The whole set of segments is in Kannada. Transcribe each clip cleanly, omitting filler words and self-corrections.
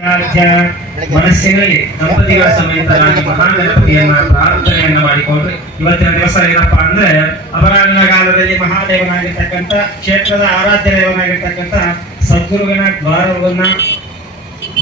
ಮನಸ್ಸಿನಲ್ಲಿ ದಂಪತಿಗಳ ಸಮೇತರಾಗಿ ಮಹಾಗಣಪತಿಯನ್ನ ಪ್ರಾರ್ಥನೆಯನ್ನ ಮಾಡಿಕೊಂಡು ಇವತ್ತಿನ ದಿವಸ ಏನಪ್ಪಾ ಅಂದ್ರೆ ಅಪರಾಹ್ನ ಕಾಲದಲ್ಲಿ ಮಹಾದೇವನಾಗಿರ್ತಕ್ಕಂಥ ಕ್ಷೇತ್ರದ ಆರಾಧ್ಯ ದೇವನಾಗಿರ್ತಕ್ಕಂಥ ಸದ್ಗುರುವಿನ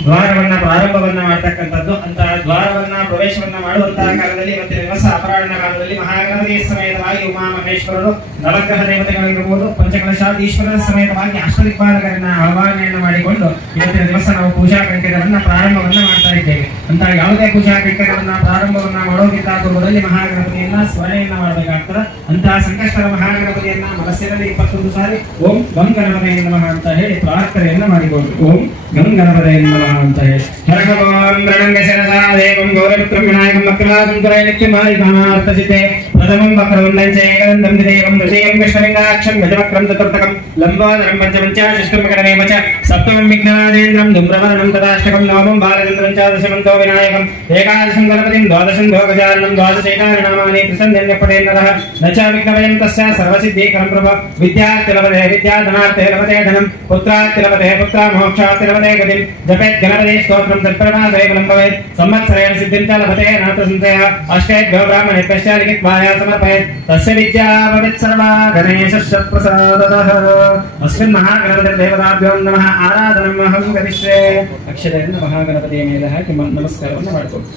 ದ್ವಾರವನ್ನ ಪ್ರಾರಂಭವನ್ನ ಮಾಡತಕ್ಕಂಥದ್ದು. ಅಂತಹ ದ್ವಾರವನ್ನ ಪ್ರವೇಶವನ್ನ ಮಾಡುವಂತಹ ಕಾಲದಲ್ಲಿ ಇವತ್ತಿನ ದಿವಸ ಅಪರಾಹ್ನ ಕಾಲದಲ್ಲಿ ಮಹಾಗಣಪತಿಯ ಸಮೇತವಾಗಿ ಉಮಾಮಹೇಶ್ವರರು ನವಗ್ರಹ ದೇವತೆಗಳಿರಬಹುದು, ಪಂಚಕಲಶಾಧೀಶ್ವರರ ಸಮೇತವಾಗಿ ಅಷ್ಟದಿಕ್ಪಾಲಕರನ್ನ ಆಹ್ವಾನೆಯನ್ನು ಮಾಡಿಕೊಂಡು ಇವತ್ತಿನ ದಿವಸ ನಾವು ಪೂಜಾ ಕೈಂಕರ್ಯವನ್ನ ಪ್ರಾರಂಭವನ್ನ ಮಾಡ್ತಾ ಇದ್ದೇವೆ. ಅಂತಹ ಯಾವುದೇ ಪೂಜಾ ಕೈಂಕರ್ಯವನ್ನ ಪ್ರಾರಂಭವನ್ನ ಮಾಡೋಕ್ಕಿಂತ ಪೂರ್ವದಲ್ಲಿ ಮಹಾಗಣಪತಿಯನ್ನ ಸ್ಮರಣೆಯನ್ನ ಮಾಡಬೇಕಾಗ್ತದೆ. ಅಂತಹ ಸಂಕಷ್ಟರ ಮಹಾಗಣಪತಿಯನ್ನ ಮನಸ್ಸಿನಲ್ಲಿ 21 ಸಾರಿ ಓಂ ಗಂ ಗಣಪತಿಯೇ ನಮಃ ಅಂತ ಹೇಳಿ ಪ್ರಾರ್ಥನೆಯನ್ನ ಮಾಡಿಕೊಂಡು ಓಂ ಗಂ ಗಣಪತಿಯೇ ನಮಃ ಅಂತ ಹೇಳಿ ಹರಹವಾಂ ರಣಂಗ ಶರದಾ ದೇವಂ ಗೌರವತ್ರಂ ವಿನಾಯಕಂ ಮಕ್ಕಳಾಸಂತರೈ ನಿತ್ಯಮಾಯಿಕಾನಾರ್ಥಸಿತೆ ಪ್ರಥಮಂ ವಕ್ರವನ್ನಂ ಚೇಕದಂದಂ ದೇವಂ ಋಷಿಯಂ ಕೃಷ್ಣಲಿಂಗಾಕ್ಷಂ ಗಜವಕ್ರಂ ಚತುರ್ಥಕಂ ಲಂಬೋದರಂ ಪಂಚಮಂಚಾಶಿಷ್ಟಮಕರಮೇವ ಚ ಸಪ್ತಮಂ ವಿಘ್ನರಾಜೇಂದ್ರಂ ಧೂಮ್ರವರ್ಣಂ ತದಾಷ್ಟಕಂ ನವಮಂ ಬಾಲಚಂದ್ರಂ ಚ ದಶಮಂತೋ ವಿನಾಯಕಂ ಏಕಾದಶಂ ಗಣಪತಿಂ ದ್ವಾದಶಂ ಧ್ವಗಜಾನನಂ ದ್ವಾದಶೈಕಾನಾಮಾನಿ ತ್ರಿಸಂಧ್ಯನ್ಯಪಠೇನ್ನರಃ ನ ಚ ವಿಘ್ನವಯಂ ತಸ್ಯ ಸರ್ವಸಿದ್ಧೀಕರಂ ಪ್ರಭ ವಿದ್ಯಾರ್ಥಿಲಭತೆ ವಿದ್ಯಾಧನಾರ್ಥೇ ಲಭತೆ ಧನಂ ಪುತ್ರಾರ್ಥಿಲಭತೆ ಪುತ್ರ ಮೋಕ್ಷಾರ್ಥಿಲಭತೆ ಗತಿಂ ಜಪೇತ್ ಗಣಪತಿ ಸ್ತೋತ್ರಂ ತತ್ಪ್ರಮಾದೈ ಫಲಂ ಭವೇತ್ ಸಂವತ್ಸರೇಣ ಸಿದ್ಧಿಂ ಚ ಲಭತೆ ನಾಥ ಸಂಶಯಃ ಅಷ್ಟೇಭ್ಯೋ ಬ್ರಾಹ್ಮಣೇಭ್ಯಶ್ಚ ಲಿಖಿತ್ವಾಯ ಸಮರ್ಪಯೇತ್ ತಸ್ಯ ವಿದ್ಯಾ ಭವೇತ್ ಸರ್ವಾ ಗಣೇಶಸ್ಯ ಪ್ರಸಾದತಃ. ಅಸ್ಮಿನ್ ಮಹಾಗಣಪತಿರ್ದೇವತಾಭ್ಯೋ ನಮಃ ಆರಾಧನಂ ಅಹಂ ಕರಿಷ್ಯೆ. ಅಕ್ಷತೆಯನ್ನು ಮಹಾಗಣಪತಿಯ ಮೇಲೆ ಹಾಕಿ ನಮಸ್ಕಾರವನ್ನು ಮಾಡಿಕೊಳ್ಳಿ.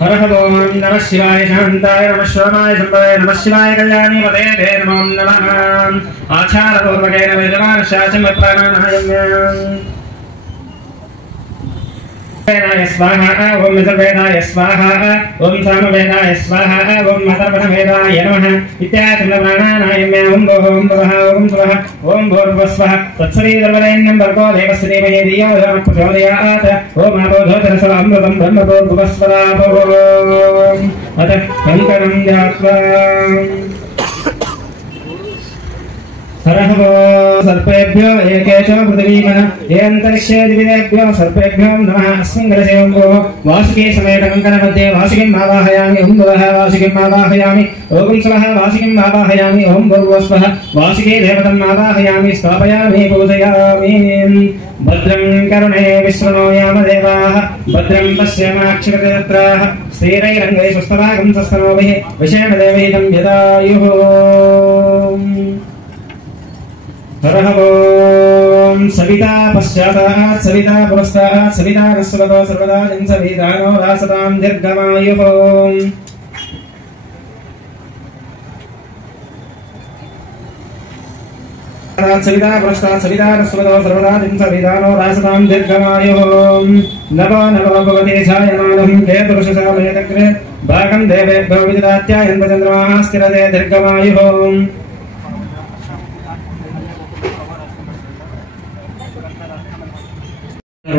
ಹರಃ ಓಂ ನಮಃ ಶಿವಾಯ ಶಾಂತಾಯ ನಮಃ ಶಿವಾಯ ಸಂಭವಾಯ ನಮಃ ಶಿವಾಯ ಕಲ್ಯಾಣಿ ಪದೇ ನಮೋ ನಮಃ. ಆಚಾರಪೂರ್ವಕೇನ ವೇದಮಾನ ಶಾಸನ ಪ್ರಾಣಾಯಾಮ वेदाय स्वाहा ओम वेदाय स्वाहा ओम सामवेदाय स्वाहा ओम अथर्ववेदाय नमः इत्याचन्द्रप्राणानायम्य ओम भुवः ओम स्वः ओम भूर्भुवस्वः तत्सवितुर्वरेण्यं भर्गो देवस्य धीमहि धियो यो नः प्रचोदयात् ओम आपो धोतरसवामृतं ब्रह्मभूर्भुवस्वरापो अथ शङ्करं ध्यात्वा हरः सर्पेभ्यो एकेशो पृथिवीमन ये अंतरिक्षे दिविदेभ्यो सर्पेभ्यो नमः. अस्मिन् कलशे ओं वासुकी समेत कंकणमध्ये वासुकीम् आवाहयामि ओं भुवः वासुकीम् आवाहयामि ओं स्वः वासुकीम् आवाहयामि ओं भूर्भुवस्वः वासुकी देवतम् आवाहयामि स्थापयामि पूजयामि. भद्रं कर्णे विश्वणोयाम देवाः भद्रं पश्येमाक्षिपतिरत्राः स्थिरैरङ्गैः सुस्तभागं सस्तनोभिः विषेम देवहितं यदायुः. हरः ओम सविता पश्चात् सविता पुरस्तात् सविता नस्वतो सर्वदा सवितानो रासतां दीर्घमायुः. सविता पुरस्तात् सविता नस्वतो सर्वदा सवितानो रासतां दीर्घमायुः. नमो नमो भगवते छायमानं केतुरुषसामयतग्रे भागं देवेभ्यो विददात्यायन् चन्द्रमाः स्थिरते दीर्घमायुः.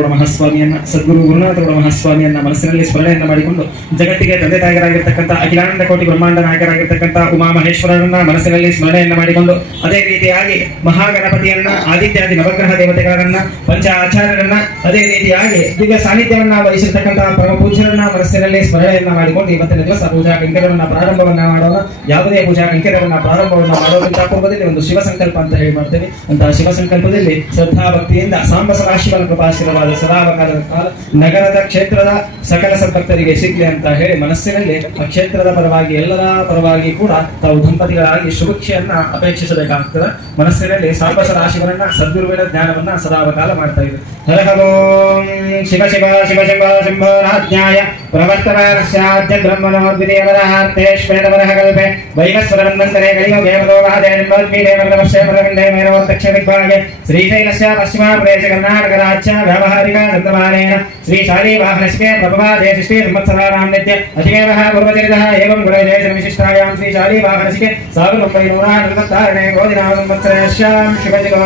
ಮಹಾಸ್ವಾಮಿಯನ್ನ ಸದ್ಗುರು ಗುರುನಾಥಗೌಡ ಮಹಾಸ್ವಾಮಿಯನ್ನ ಮನಸ್ಸಿನಲ್ಲಿ ಸ್ಮರಣೆಯನ್ನ ಮಾಡಿಕೊಂಡು ಜಗತ್ತಿಗೆ ತಂದೆ ತಾಯಿಯರಾಗಿರ್ತಕ್ಕಂಥ ಅಖಿಲಾಂಡ ಕೋಟಿ ಬ್ರಹ್ಮಾಂಡ ನಾಯಕರಾಗಿರ್ತಕ್ಕಂಥ ಉಮಾಮಹೇಶ್ವರರನ್ನ ಮನಸ್ಸಿನಲ್ಲಿ ಸ್ಮರಣೆಯನ್ನ ಮಾಡಿಕೊಂಡು ಅದೇ ರೀತಿಯಾಗಿ ಮಹಾಗಣಪತಿಯನ್ನ ಆದಿತ್ಯಾದಿ ನವಗ್ರಹ ದೇವತೆಗಳನ್ನ ಪಂಚ ಆಚಾರ್ಯರನ್ನ ಅದೇ ರೀತಿಯಾಗಿ ದಿವ್ಯ ಸಾನ್ನಿಧ್ಯವನ್ನ ವಹಿಸಿರ್ತಕ್ಕಂಥ ಪರಮ ಪೂಜ್ಯರನ್ನ ಮನಸ್ಸಿನಲ್ಲಿ ಸ್ಮರಣೆಯನ್ನ ಮಾಡಿಕೊಂಡು ಇವತ್ತಿನ ದಿವಸ ಪೂಜಾ ಕೈಂಕರ್ಯವನ್ನ ಪ್ರಾರಂಭವನ್ನ ಮಾಡೋಣ. ಯಾವುದೇ ಪೂಜಾ ಕೈಂಕರ್ಯವನ್ನ ಪ್ರಾರಂಭವನ್ನ ಮಾಡೋಕ್ಕಿಂತ ಪೂರ್ವದಲ್ಲಿ ಒಂದು ಶಿವ ಸಂಕಲ್ಪ ಅಂತ ಹೇಳಿ ಮಾಡ್ತೇವೆ. ಅಂತಹ ಶಿವ ಸಂಕಲ್ಪದಲ್ಲಿ ಶ್ರದ್ಧಾ ಭಕ್ತಿಯಿಂದ ಸಾಂಬ ಸದಾಶಿವನ ಕೃಪಾಶೀರ್ವಾದ ಸದಾವಕಾಲದ ಕಾಲ ನಗರದ ಕ್ಷೇತ್ರದ ಸಕಲ ಸಂಪತ್ತರಿಗೆ ಸಿಗ್ಲಿ ಅಂತ ಹೇಳಿ ಮನಸ್ಸಿನಲ್ಲಿ ಆ ಕ್ಷೇತ್ರದ ಪರವಾಗಿ ಎಲ್ಲರ ಪರವಾಗಿ ಕೂಡ ತಾವು ದಂಪತಿಗಳಾಗಿ ಶುಭಕ್ಷೆಯನ್ನ ಅಪೇಕ್ಷಿಸಬೇಕಾಗ್ತದೆ. ಮನಸ್ಸಿನಲ್ಲಿ ಸಾಂಬ ಸದಾಶಿವನನ್ನ ಸದ್ಗುರುವಿನ ಜ್ಞಾನವನ್ನ ಸದಾವಕಾಲ ಮಾಡ್ತಾ ಇದೆ. ಹರಃ ಓಂ ಶಿವ ಶಿವ ಶಿವ ಶಿವ ಶಂಭೋ ರಾಜ್ಞಾಯ ಪ್ರವರ್ತಮಾನಸ್ಯಾದ್ಯ ಬ್ರಹ್ಮಣೋದ್ವಿತೀಯವರಾರ್ತೆ ಶ್ವೇತವರಹ ಕಲ್ಪೆ ವೈವಸ್ವರವಂದನೆ ಕಲಿಯುಗೆ ಮನೋವಾದೇವಲ್ಪಿ ದೇವರವಶ್ಯ ಪರಗಂಡೆ ಮೇರವರ್ತಕ್ಷ ದಿಗ್ಭಾಗೆ ಶ್ರೀಶೈಲಸ್ಯ ಪಶ್ಚಿಮ ಪ್ರದೇಶ ಕರ್ನಾಟಕ ರಾಜ್ಯ ವ್ಯಾವಹಾರಿಕ ದಂತಮಾನೇನ ಶ್ರೀ ಶಾಲಿ ವಾಹನಸ್ಕೆ ಪ್ರಭವಾದೇ ಶ್ರೀ ಸಂವತ್ಸರಾಣಾಂ ನಿತ್ಯ ಅಧಿಕೇವಃ ಪೂರ್ವಚರಿತಃ ಏವಂ ಗುರುದೇಶ ವಿಶಿಷ್ಟಾಯಾಂ ಶ್ರೀ ಶಾಲಿ ವಾಹನಸ್ಕೆ 1946ನೇ ಗೋದಿನಾಮ ಸಂವತ್ಸರಸ್ಯಾಂ ಶಿವಜಿಗೋ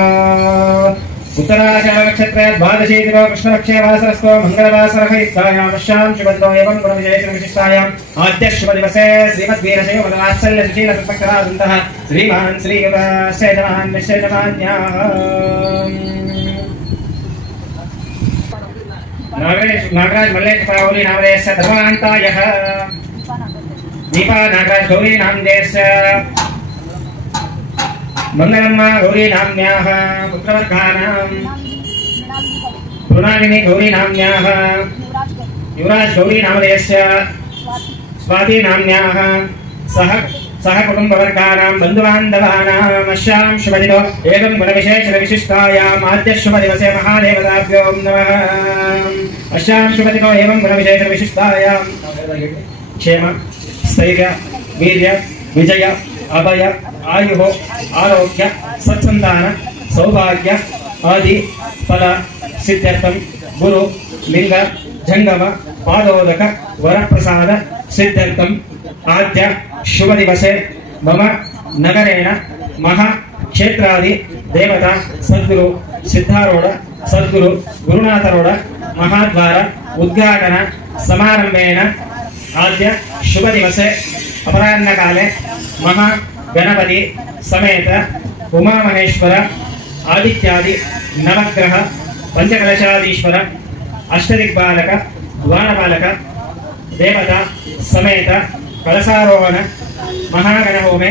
उत्तराषाढ नक्षत्रे द्वादशी दिनो कृष्णपक्षे वासरस्तो मंगलवासरः इत्यायामश्यां शुभदिनो एवं गुणविशेषण विशिष्टायाम् आद्य शुभदिवसे श्रीमद्वीरशैव वदनात्सल्य सुशील सत्पक्षरादन्तः श्रीमान् श्रीयुतश्चैतमान् निश्चैतमान्याः नागराज मल्लेश पावली नामदेशस्य धर्मान्तायः दीपा नागराज गौरी नामदेशस्य मंगलम्मा गौरी नाम्याः पुत्रवर्गानां मृणालिनी गौरी नाम्न्याः युवराज गौरी नामधेयस्य स्वाति नाम्न्याः सह कुटुम्बवर्गाणां बन्धुबान्धवानाम् अस्यां शुभदिनो एवं गुणविशेषविशिष्टायाम् आद्य शुभदिवसे महादेवताभ्यो नमः। अस्यां शुभदिनो एवं गुणविशेषविशिष्टायां क्षेम स्थैर्य वीर्य विजय अभय आयुः आरोग्य सत्संतान सौभाग्य आदि फल सिद्ध्यर्थं गुरु लिंग जंगम पादोदक वरप्रसाद सिद्ध्यर्थं आद्य शुभ दिवसे मम नगरेण महा क्षेत्रादि देवता सद्गुरु सिद्धारूढ़ सद्गुरु गुरुनाथरूढ़ महाद्वार उद्घाटन समारंभेन आद्य शुभ दिवसे अपराह्न काले महा गणपति समेत उमा महेश्वर आदित्यादि नवग्रह पंचकलशाधीश्वर अष्टदिग्बालक द्वारपालक देवता समेत कलशारोहण महागण होमे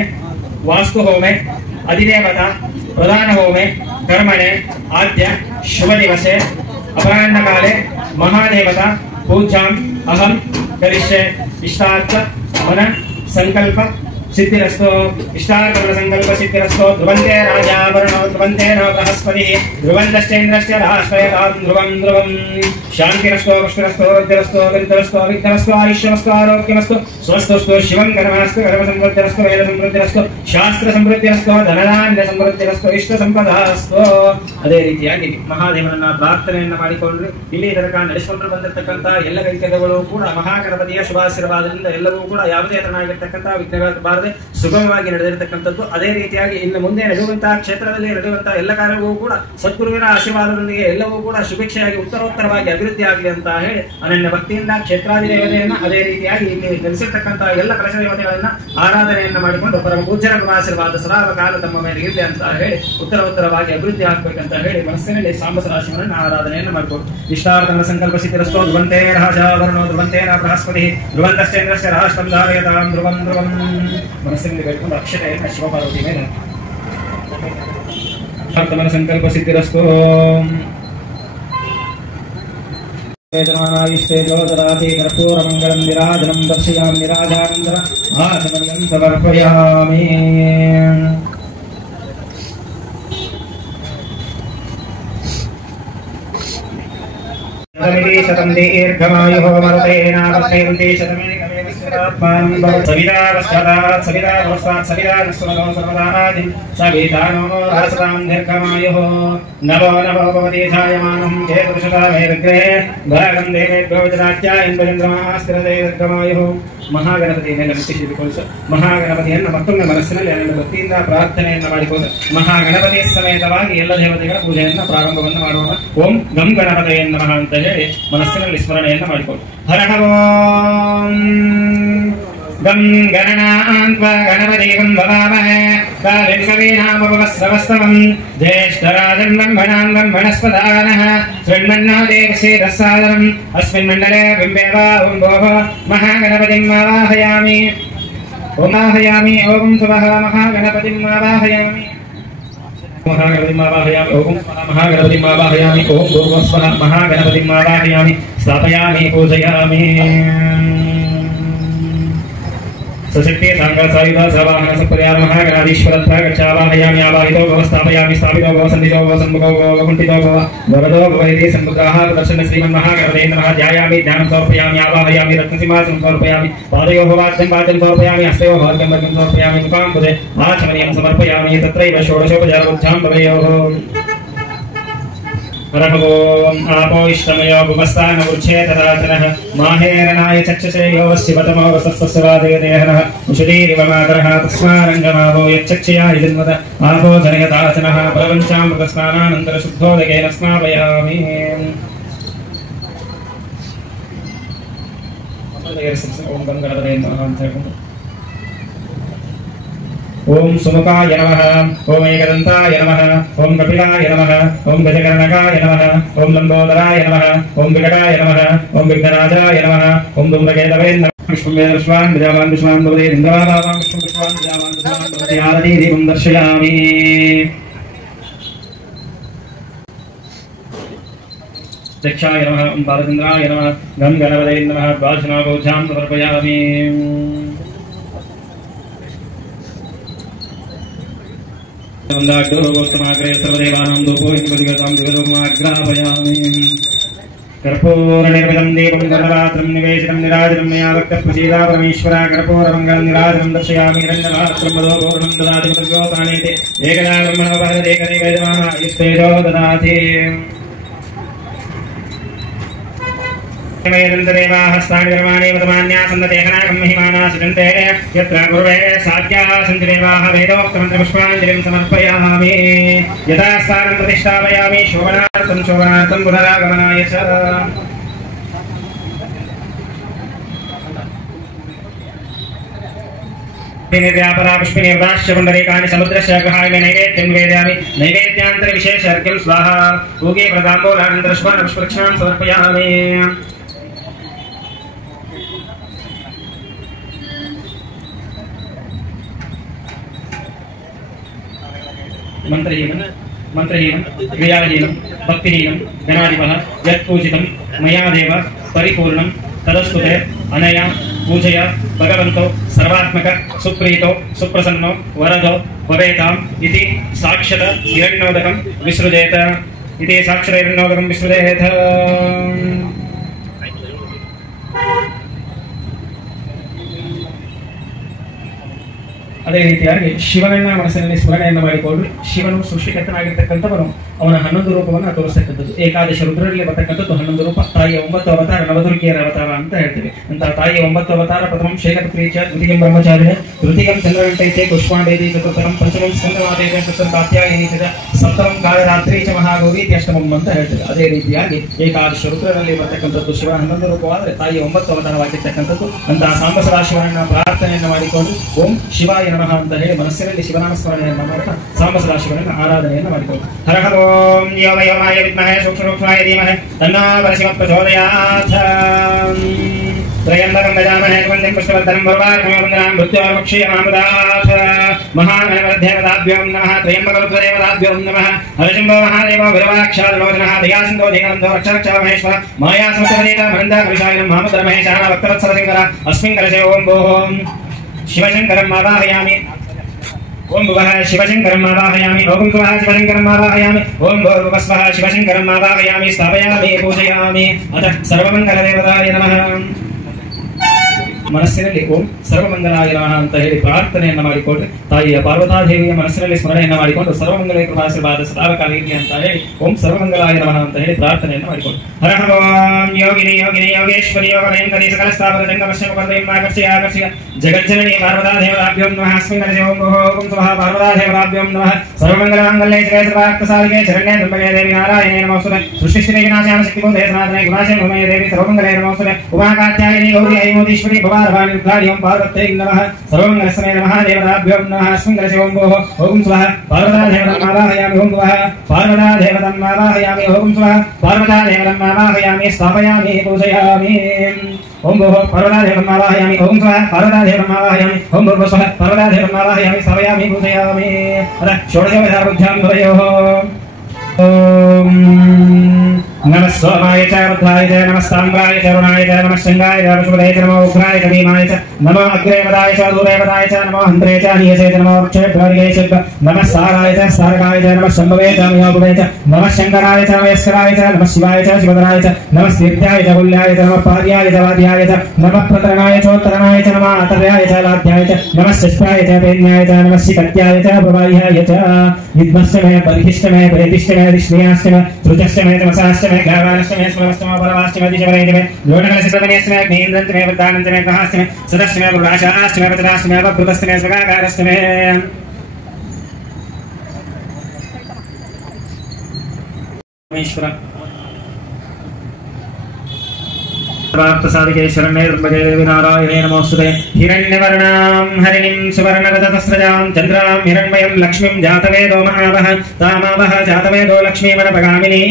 वास्तु होमे अधिदेवता प्रधान होमे कर्मणे आद्य शुभ दिवसे अपराह्न काले महादेवता पूजाम् अहं करिष्ये। इष्टार्थ मन संकल्प सिद्धिरस्तो इष्टार्थ मन संकल्प सिद्धिरस्तो ध्रुवन्ते राजावरणो ध्रुवन्ते न बृहस्पतिः ध्रुवन्तश्चेन्द्रश्च राष्ट्रयतां ध्रुवं ध्रुवं शान्तिरस्तो पुष्टिरस्तो वृद्धिरस्तो विद्धिरस्तो विघ्नरस्तो आयुष्यमस्तो आरोग्यमस्तो स्वस्तोस्तु शिवं कर्मस्तु कर्मसंवृद्धिरस्तो वेदसंवृद्धिरस्तो शास्त्रसंवृद्धिरस्तो धनधान्य संवृद्धिरस्तो इष्टसंपदास्तो। ಅದೇ ರೀತಿಯಾಗಿ ಮಹಾದೇವನನ್ನ ಪ್ರಾರ್ಥನೆಯನ್ನ ಮಾಡಿಕೊಂಡು ಇಲ್ಲಿ ತನಕ ನಡೆಸಿಕೊಂಡು ಬಂದಿರತಕ್ಕಂತ ಎಲ್ಲ ಕೈಂಕರ್ಯಗಳು ಕೂಡ ಮಹಾಗಣಪತಿಯ ಶುಭಾಶೀರ್ವಾದದಿಂದ ಎಲ್ಲವೂ ಕೂಡ ಯಾವುದೇ ತರನಾಗಿರ್ತಕ್ಕಂತ ವಿಘ್ನಗಳು ಬಾರದೆ ಸುಗಮವಾಗಿ ನಡೆದಿರತಕ್ಕಂಥದ್ದು. ಅದೇ ರೀತಿಯಾಗಿ ಇನ್ನು ಮುಂದೆ ನಡೆಯುವಂತಹ ಕ್ಷೇತ್ರದಲ್ಲಿ ನಡೆಯುವಂತಹ ಎಲ್ಲ ಕಾರ್ಯವೂ ಕೂಡ ಸದ್ಗುರುವಿನ ಆಶೀರ್ವಾದದೊಂದಿಗೆ ಎಲ್ಲವೂ ಕೂಡ ಸುಭಿಕ್ಷೆಯಾಗಿ ಉತ್ತರೋತ್ತರವಾಗಿ ಅಭಿವೃದ್ಧಿ ಆಗಲಿ ಅಂತ ಹೇಳಿ ಅನನ್ಯ ಭಕ್ತಿಯಿಂದ ಕ್ಷೇತ್ರಾದಿ ದೇವತೆಯನ್ನ ಅದೇ ರೀತಿಯಾಗಿ ಇಲ್ಲಿ ನೆಲೆಸಿರ್ತಕ್ಕಂತಹ ಎಲ್ಲ ಕಲಶ ದೇವತೆಗಳನ್ನ ಆರಾಧನೆಯನ್ನ ಮಾಡಿಕೊಂಡು ಪರಮ ಪೂಜ್ಯರ ಆಶೀರ್ವಾದ ಸದಾವ ಕಾಲ ತಮ್ಮ ಮೇಲೆ ಇರಲಿ ಅಂತ ಹೇಳಿ ಉತ್ತರೋತ್ತರವಾಗಿ ಅಭಿವೃದ್ಧಿ ಆಗ್ಬೇಕಂತ ಹೇಳಿ ಮನಸ್ಸಿನಲ್ಲಿ ಸಾಂಬಸರಾಶಿವರನ್ನ ಆರಾಧನೆಯನ್ನು ಮಾಡಿಕೊಂಡು ಇಷ್ಟಾರ್ಥನ ಸಂಕಲ್ಪ ಸಿದ್ಧಿರಸ್ತೋ ಧ್ರುವಂತೆ ರಾಜಾವರಣೋ ಧ್ರುವಂತೆ ಬೃಹಸ್ಪತಿ ಧ್ರುವಂತಶ್ಚೇಂದ್ರಶ್ಚ ರಾಷ್ಟ್ರಂ ಧಾರಯತಾಂ ಧ್ರುವಂ ಧ್ರುವಂ ಮನಸ್ಸಿನಲ್ಲಿ ಬೇಡ್ಕೊಂಡು ಅಕ್ಷತೆಯನ್ನು ಶಿವಪಾರ್ವತಿ ಮೇಲೆ ಇಷ್ಟಾರ್ಥನ ಸಂಕಲ್ಪ ಸಿದ್ಧಿರಸ್ತೋ ವೇದಮಾನಾಯಿಷ್ಟೇಜೋದರಾತಿ ಕರ್ಪೂರಮಂಗಳಂ ನಿರಾಜನಂ ದರ್ಶಯಾಮಿ ನಿರಾಜಾನಂದರ ಆಚಮನಂ ಸಮರ್ಪಯಾಮಿ. शतं दीर्घमायुः मरुतेनावर्तयन्ति शतमेकमेव स्थिरात्मानं सविता पश्चात् सविता भवस्तात् सविता नश्वरो सर्वदा आदिं सविता नो रासतां दीर्घमायुः नवो नवो भवति जायमानं चेतुर्शता मे विग्रहे भरगं देवेभ्यो विजराज्यायन् भजन्द्रमास्तिरते दीर्घमायुः. ಮಹಾಗಣಪತಿ ಮೇಲೆ ಮುಟ್ಟಿಸಿಕೊಂಡು ಮಹಾಗಣಪತಿಯನ್ನು ಮತ್ತೊಮ್ಮೆ ಮನಸ್ಸಿನಲ್ಲಿ ಎರಡು ಭಕ್ತಿಯಿಂದ ಪ್ರಾರ್ಥನೆಯನ್ನು ಮಾಡಿಕೊಂಡು ಮಹಾಗಣಪತಿಯ ಸಮೇತವಾಗಿ ಎಲ್ಲ ದೇವತೆಗಳ ಪೂಜೆಯನ್ನು ಪ್ರಾರಂಭವನ್ನು ಮಾಡೋಣ. ಓಂ ಗಂ ಗಣಪತಿಯ ನಮಃ ಅಂತ ಹೇಳಿ ಮನಸ್ಸಿನಲ್ಲಿ ಸ್ಮರಣೆಯನ್ನು ಮಾಡಿಕೊಂಡು ಹರಹ ಓಂ ಗಂ ಗಣನಾನ್ತ್ವಾ ಗಣಪತಿಗಂ ಭವಾಮಹೇ ಕಾಲಿಂ ಕವೀನಾಮುಪವಸ್ರವಸ್ತವಂ ಜ್ಯೇಷ್ಠರಾಜಂ ಬ್ರಹ್ಮಣಾಂ ಬ್ರಹ್ಮಣಸ್ಪದಾನಃ ಶೃಣ್ವನ್ನೋದೇವಸೇದಸ್ಸಾದರಂ ಅಸ್ಮಿನ್ ಮಂಡಲೇ ಬಿಂಬೇವ ಓಂ ಭೋಃ ಮಹಾಗಣಪತಿಂ ಆವಾಹಯಾಮಿ ಓಂ ಆವಾಹಯಾಮಿ ಓಂ ಸ್ವಃ ಮಹಾಗಣಪತಿಂ ಆವಾಹಯಾಮಿ महागणपतिं आवाहयामि ओम महागणपतिं आवाहयामि ओम भूर्भुवः स्वः महागणपतिं आवाहयामि स्थापयामि पूजयामि. सशक्ति सांगा सायुध सवाहन सपर्यार महागणाधीश्वरत्व गच्छावाहयामि आवाहितो भव स्थापयामि स्थापितो भव सन्निधो भव सम्मुखो भव कुण्ठितो भव वरदो भवेति सम्मुखः दर्शन श्रीमन् महागणपते नमः. ध्यायामि ध्यानं समर्पयामि आवाहयामि रत्नसिंहासनं समर्पयामि पादयोः वाद्यं समर्पयामि हस्तयोः वाद्यं समर्पयामि मुखाम्बुधे आचमनीयं समर्पयामि तत्रैव षोडशोपचारोपचारं भवेयोः. हरः ओम आपो इष्टमयो भुवस्तान उच्चेतराचनः माहेरणाय चक्षसे यो शिवतमो वसस्वस्वादयदेहनः उषदीरिव मातरः तस्मारङ्गमावो यच्चक्षया जन्मद आपो जनयताचनः प्रपञ्चामृतस्नानानन्तरं शुद्धोदकेन स्नापयामि. ओम गं गणपतये नमः. ओम सुमुखाय नमः ओम एकदन्ताय नमः ओम कपिलाय नमः ओम गजकर्णकाय नमः ओम लंबोदराय नमः ओम विकटाय नमः ओम विघ्नराजाय नमः ओम धूम्रकेतवे नमः. विष्णुमेश्वान् विजावान् विश्वान् भवते इन्द्रवादावान् विष्णुमेश्वान् विजावान् विश्वान् भवते आरती दीपं दर्शयामि. चक्षाय नमः ओं बालचन्द्राय नमः गं गणपतये नमः द्वादशनाभोज्यां समर्पयामि वन्दाग्रोत्तमाग्रे सर्वदेवानां धूपो हिमदिगतां दिगदोमाग्रापयामि कर्पूरनिर्मितं दीपं गर्भपात्रं निवेशितं निराजनं मया भक्तप्रसीदा परमेश्वर कर्पूरमङ्गलं निराजनं दर्शयामि रङ्गपात्रं मधोपूर्णं ददाति मधुगोपानेति एकदा ब्रह्मणो भगदेकदैकयजमानः युक्तेजो ददाति देवाः स्थानि धर्माणि वर्तमान्या सन्दतेहनाकं महिमाना सृजन्ते यत्र पूर्वे साध्याः सन्ति देवाः वेदोक्तमन्त्रपुष्पाञ्जलिं समर्पयामि यथा स्थानं प्रतिष्ठापयामि शोभनार्थं पुनरागमनाय च निर्व्यापरा पुष्पिनिर्दाश्च पुण्डरीकानि समुद्रस्य गृहाय नैवेद्यं निवेदयामि नैवेद्यान्तरविशेष अर्घ्यं स्वाहा पूगे प्रदाम्बोलानन्तरपुष्पान् समर्पयामि मंत्रहीनं क्रियाहीनं भक्तिहीनं गणाधिपः यत्पूजितं मया देव परिपूर्णं तदस्तुते अनया पूजया भगवन्तो सर्वात्मक सुप्रीतो सुप्रसन्नो वरदो भवेताम् इति साक्षात् हिरण्योदकं विसृजेत इति साक्षात् हिरण्योदकं विसृजेत ಅದೇ ರೀತಿಯಾಗಿ ಶಿವನನ್ನ ಮನಸ್ಸಿನಲ್ಲಿ ಸ್ಮರಣೆಯನ್ನು ಮಾಡಿಕೊಂಡು ಶಿವನು ಸೃಷ್ಟಿಕರ್ತನಾಗಿರ್ತಕ್ಕಂಥವನು ಅವನ 11 ರೂಪವನ್ನು ತೋರಿಸ್ತಕ್ಕಂಥದ್ದು ಏಕಾದಶ ರುದ್ರರಲ್ಲಿ ಬರ್ತಕ್ಕಂಥದ್ದು 11 ರೂಪ ತಾಯಿಯ 9 ಅವತಾರ ನವದುರ್ಗಿಯರ ಅವತಾರ ಅಂತ ಹೇಳ್ತೀವಿ ಅಂತ ತಾಯಿಯ 9 ಅವತಾರ ಪ್ರಥಮಂ ಶೈಲಪುತ್ರೀಚ ದ್ವಿತೀಯಂ ಬ್ರಹ್ಮಚಾರಿಣೆ ತೃತೀಯಂ ಚಂದ್ರಘಂಟೈತೆ ಪುಷ್ಪಾಂಡೇತಿ ಚತುರ್ಥಂ ಪಂಚಮಂ ಸ್ಕಂದಮಾತೇತೆ ಚತುರ್ಥಾತ್ಯಾಯಿನಿ ಚ ಸಪ್ತಮಂ ಕಾಳರಾತ್ರಿ ಚ ಮಹಾಗೌರಿ ಅಷ್ಟಮಂ ಅಂತ ಹೇಳ್ತೀವಿ ಅದೇ ರೀತಿಯಾಗಿ ಏಕಾದಶ ರುದ್ರರಲ್ಲಿ ಬರ್ತಕ್ಕಂಥದ್ದು ಶಿವನ 11 ರೂಪವಾದರೆ ತಾಯಿಯ 9 ಅವತಾರವಾಗಿರ್ತಕ್ಕಂಥದ್ದು ಅಂತಹ ಸಾಂಬ ಸದಾಶಿವನನ್ನ ಪ್ರಾರ್ಥನೆಯನ್ನು ಮಾಡಿಕೊಂಡು ಓಂ ಶಿವಾಯ ನಮಃ ಅಂತ ಹೇಳಿ ಮನಸ್ಸಿನಲ್ಲಿ ಶಿವನಾಮ ಸ್ಮರಣೆಯನ್ನು ಮಾಡ್ತಾ ಸಾಂಬ ಸದಾಶಿವನನ್ನ ಆರಾಧನೆಯನ್ನು ಮಾಡಿಕೊಂಡು ಹರ ಹರ ಓಂ ಯೋಮಯೋಮಾಯ ವಿದ್ಮಹೇ ಸೂಕ್ಷ್ಮರೂಪಾಯ ಧೀಮಹಿ ತನ್ನೋ ಪರಶಿವ ಪ್ರಚೋದಯಾತ್ त्रयंबकं गजामहे कुंजं पुष्पवर्धनं भवार्गमं वन्दनां मृत्योर्मुक्षीयमामदात् महागणपतिदेवताभ्यो नमः त्रयंबकरुद्रदेवताभ्यो नमः हरशम्भो महादेवो वीरवाक्षादलोचनः दयासिन्धो दीनबन्धो रक्षरक्षः महेश्वर मायासमुद्रदेवता मरन्दा पुरुषायनं महामुद्रमहेशान भक्तवत्सलशङ्कर अस्मिन् कलशे ओं भोः शिवशङ्करं आवाहयामि ओं भुवः शिवशङ्करं आवाहयामि ओं भुवः शिवशङ्करं आवाहयामि ओं भूर्भुवस्वः शिवशङ्करं आवाहयामि स्थापयामि पूजयामि अतः सर्वमङ्गलदेवताय नमः ಮನಸ್ಸಿನಲ್ಲಿ ಓಂ ಸರ್ವಮಂಗಲಾಯ ನಮಃ ಅಂತ ಹೇಳಿ ಪ್ರಾರ್ಥನೆಯನ್ನು ಮಾಡಿಕೊಂಡು ತಾಯಿಯ ಪಾರ್ವತಾದೇವಿಯ ಮನಸ್ಸಿನಲ್ಲಿ ಸ್ಮರಣೆಯನ್ನು ಮಾಡಿಕೊಂಡು ಸರ್ವಮಂಗಲ ಕೃಪಾಶೀರ್ವಾದ ಸದಾಕಾಲಿಗೆ ಅಂತ ಹೇಳಿ ಓಂ ಸರ್ವಮಂಗಲಾಯ ನಮಃ ಅಂತ ಹೇಳಿ ಪ್ರಾರ್ಥನೆಯನ್ನು ಮಾಡಿಕೊಂಡು ಹರ ಓಂ ಯೋಗಿನಿ ಯೋಗಿನಿ ಯೋಗೇಶ್ವರಿ ಯೋಗನೇಂದ್ರಿ ಸಕಲ ಸ್ಥಾಪನ ಜಂಗಮಶ್ಯ ಮುಖಂದ್ರಂ ಆಕರ್ಷಯ ಆಕರ್ಷಯ ಜಗಜ್ಜನನಿ ಪಾರ್ವತಾದೇವತಾಭ್ಯೋ ನಮಃ ಅಸ್ಮಿನ್ ಕಲಶೆ ಓಂ ಓಂ ಸ್ವಹ ಪಾರ್ವತಾದೇವತಾಭ್ಯೋ ನಮಃ ಸರ್ವಮಂಗಲಮಾಂಗಲ್ಯೇ ಶಿವೆ ಸರ್ವಾರ್ಥಸಾಧಿಕೆ ಶರಣ್ಯೇ ತ್ರ್ಯಂಬಕೆ ದೇವಿ ನಾರಾಯಣೇ ನಮೋಸ್ತುತೆ ಸೃಷ್ಟಿಸ್ಥಿತಿ ವಿನಾಶಾಯ ಶಕ್ತಿಭೂತೆ ಸನಾತನೆ ಗುಣಾಶಯ ಭೂಮೇ ದೇವಿ ಸರ್ವಮಂಗಲೇ ನಮೋಸ್ತುತೆ ಉಮಾಕಾತ್ಯಾಯಿನಿ ಗೌರಿ ಐಮೋದೀಶ್ವರಿ भवार्भानिर्धार्यं पार्वत्यै नमः सर्वमङ्गलस्मै नमः देवताभ्यो नमः अस्मिन् कलशे ओं भोः ओं स्वः पार्वतादेवतम् आवाहयामि ओं भुवः पार्वतादेवतम् आवाहयामि ओं स्वः पार्वतादेवतम् आवाहयामि स्थापयामि पूजयामि ओं भोः पार्वतादेवतम् आवाहयामि ओं स्वः पार्वतादेवतम् आवाहयामि ओं भूर्भुवः स्वः पार्वतादेवतम् आवाहयामि स्थापयामि पूजयामि अतः षोडशविधाबुद्ध्यां भवयोः ओं नमः सोमाय च रुद्राय च नमः साम्राय च रुणाय च नमः शङ्गाय च विष्णुपदये च नमो उग्राय च भीमाय च नमो अग्रेवदाय च दूरेवदाय च नमो हन्त्रे च नियसे च नमो वृक्षेभ्योऽधिके च नमः साराय च सारकाय च नमः शम्भवे च मयोभवे च नमः शङ्कराय च मयस्कराय च नमः शिवाय च शिवधराय च नमः स्तीर्थ्याय च कुल्याय च नमः पार्याय च वाद्याय च नमः प्रतरणाय चोत्तरणाय च नमः आतर्याय च लाभ्याय च नमः षष्ठाय च पेन्याय च नमः शिकत्याय च प्रवाह्याय च विद्मश्च मे बर्हिश्च मे प्रेतिश्च मे विष्णुयाश्च मे त्रुजश्च मे तमसाश्च मे गावाश्च मे स्मरश्च परवाश्च मे दिशवरैश्च मे द्रोणकलशसर्वनेश्च मे नीन्द्रञ्च मे वृद्धानञ्च मे ग्रहाश्च मे सदश्च मे पुरुषाश्च मे वचनाश्च मे वक्तृतश्च मे स्वगाकारश्च मे प्राप्तसादिके शरण्ये त्र्यम्बके देवी नारायणे नमोस्तुते। हिरण्यवर्णां हरिणीं सुवर्णरजतस्रजां चन्द्रां हिरण्मयं लक्ष्मीं जातवेदो महावः तामावः जातवेदो लक्ष्मीमनपगामिनी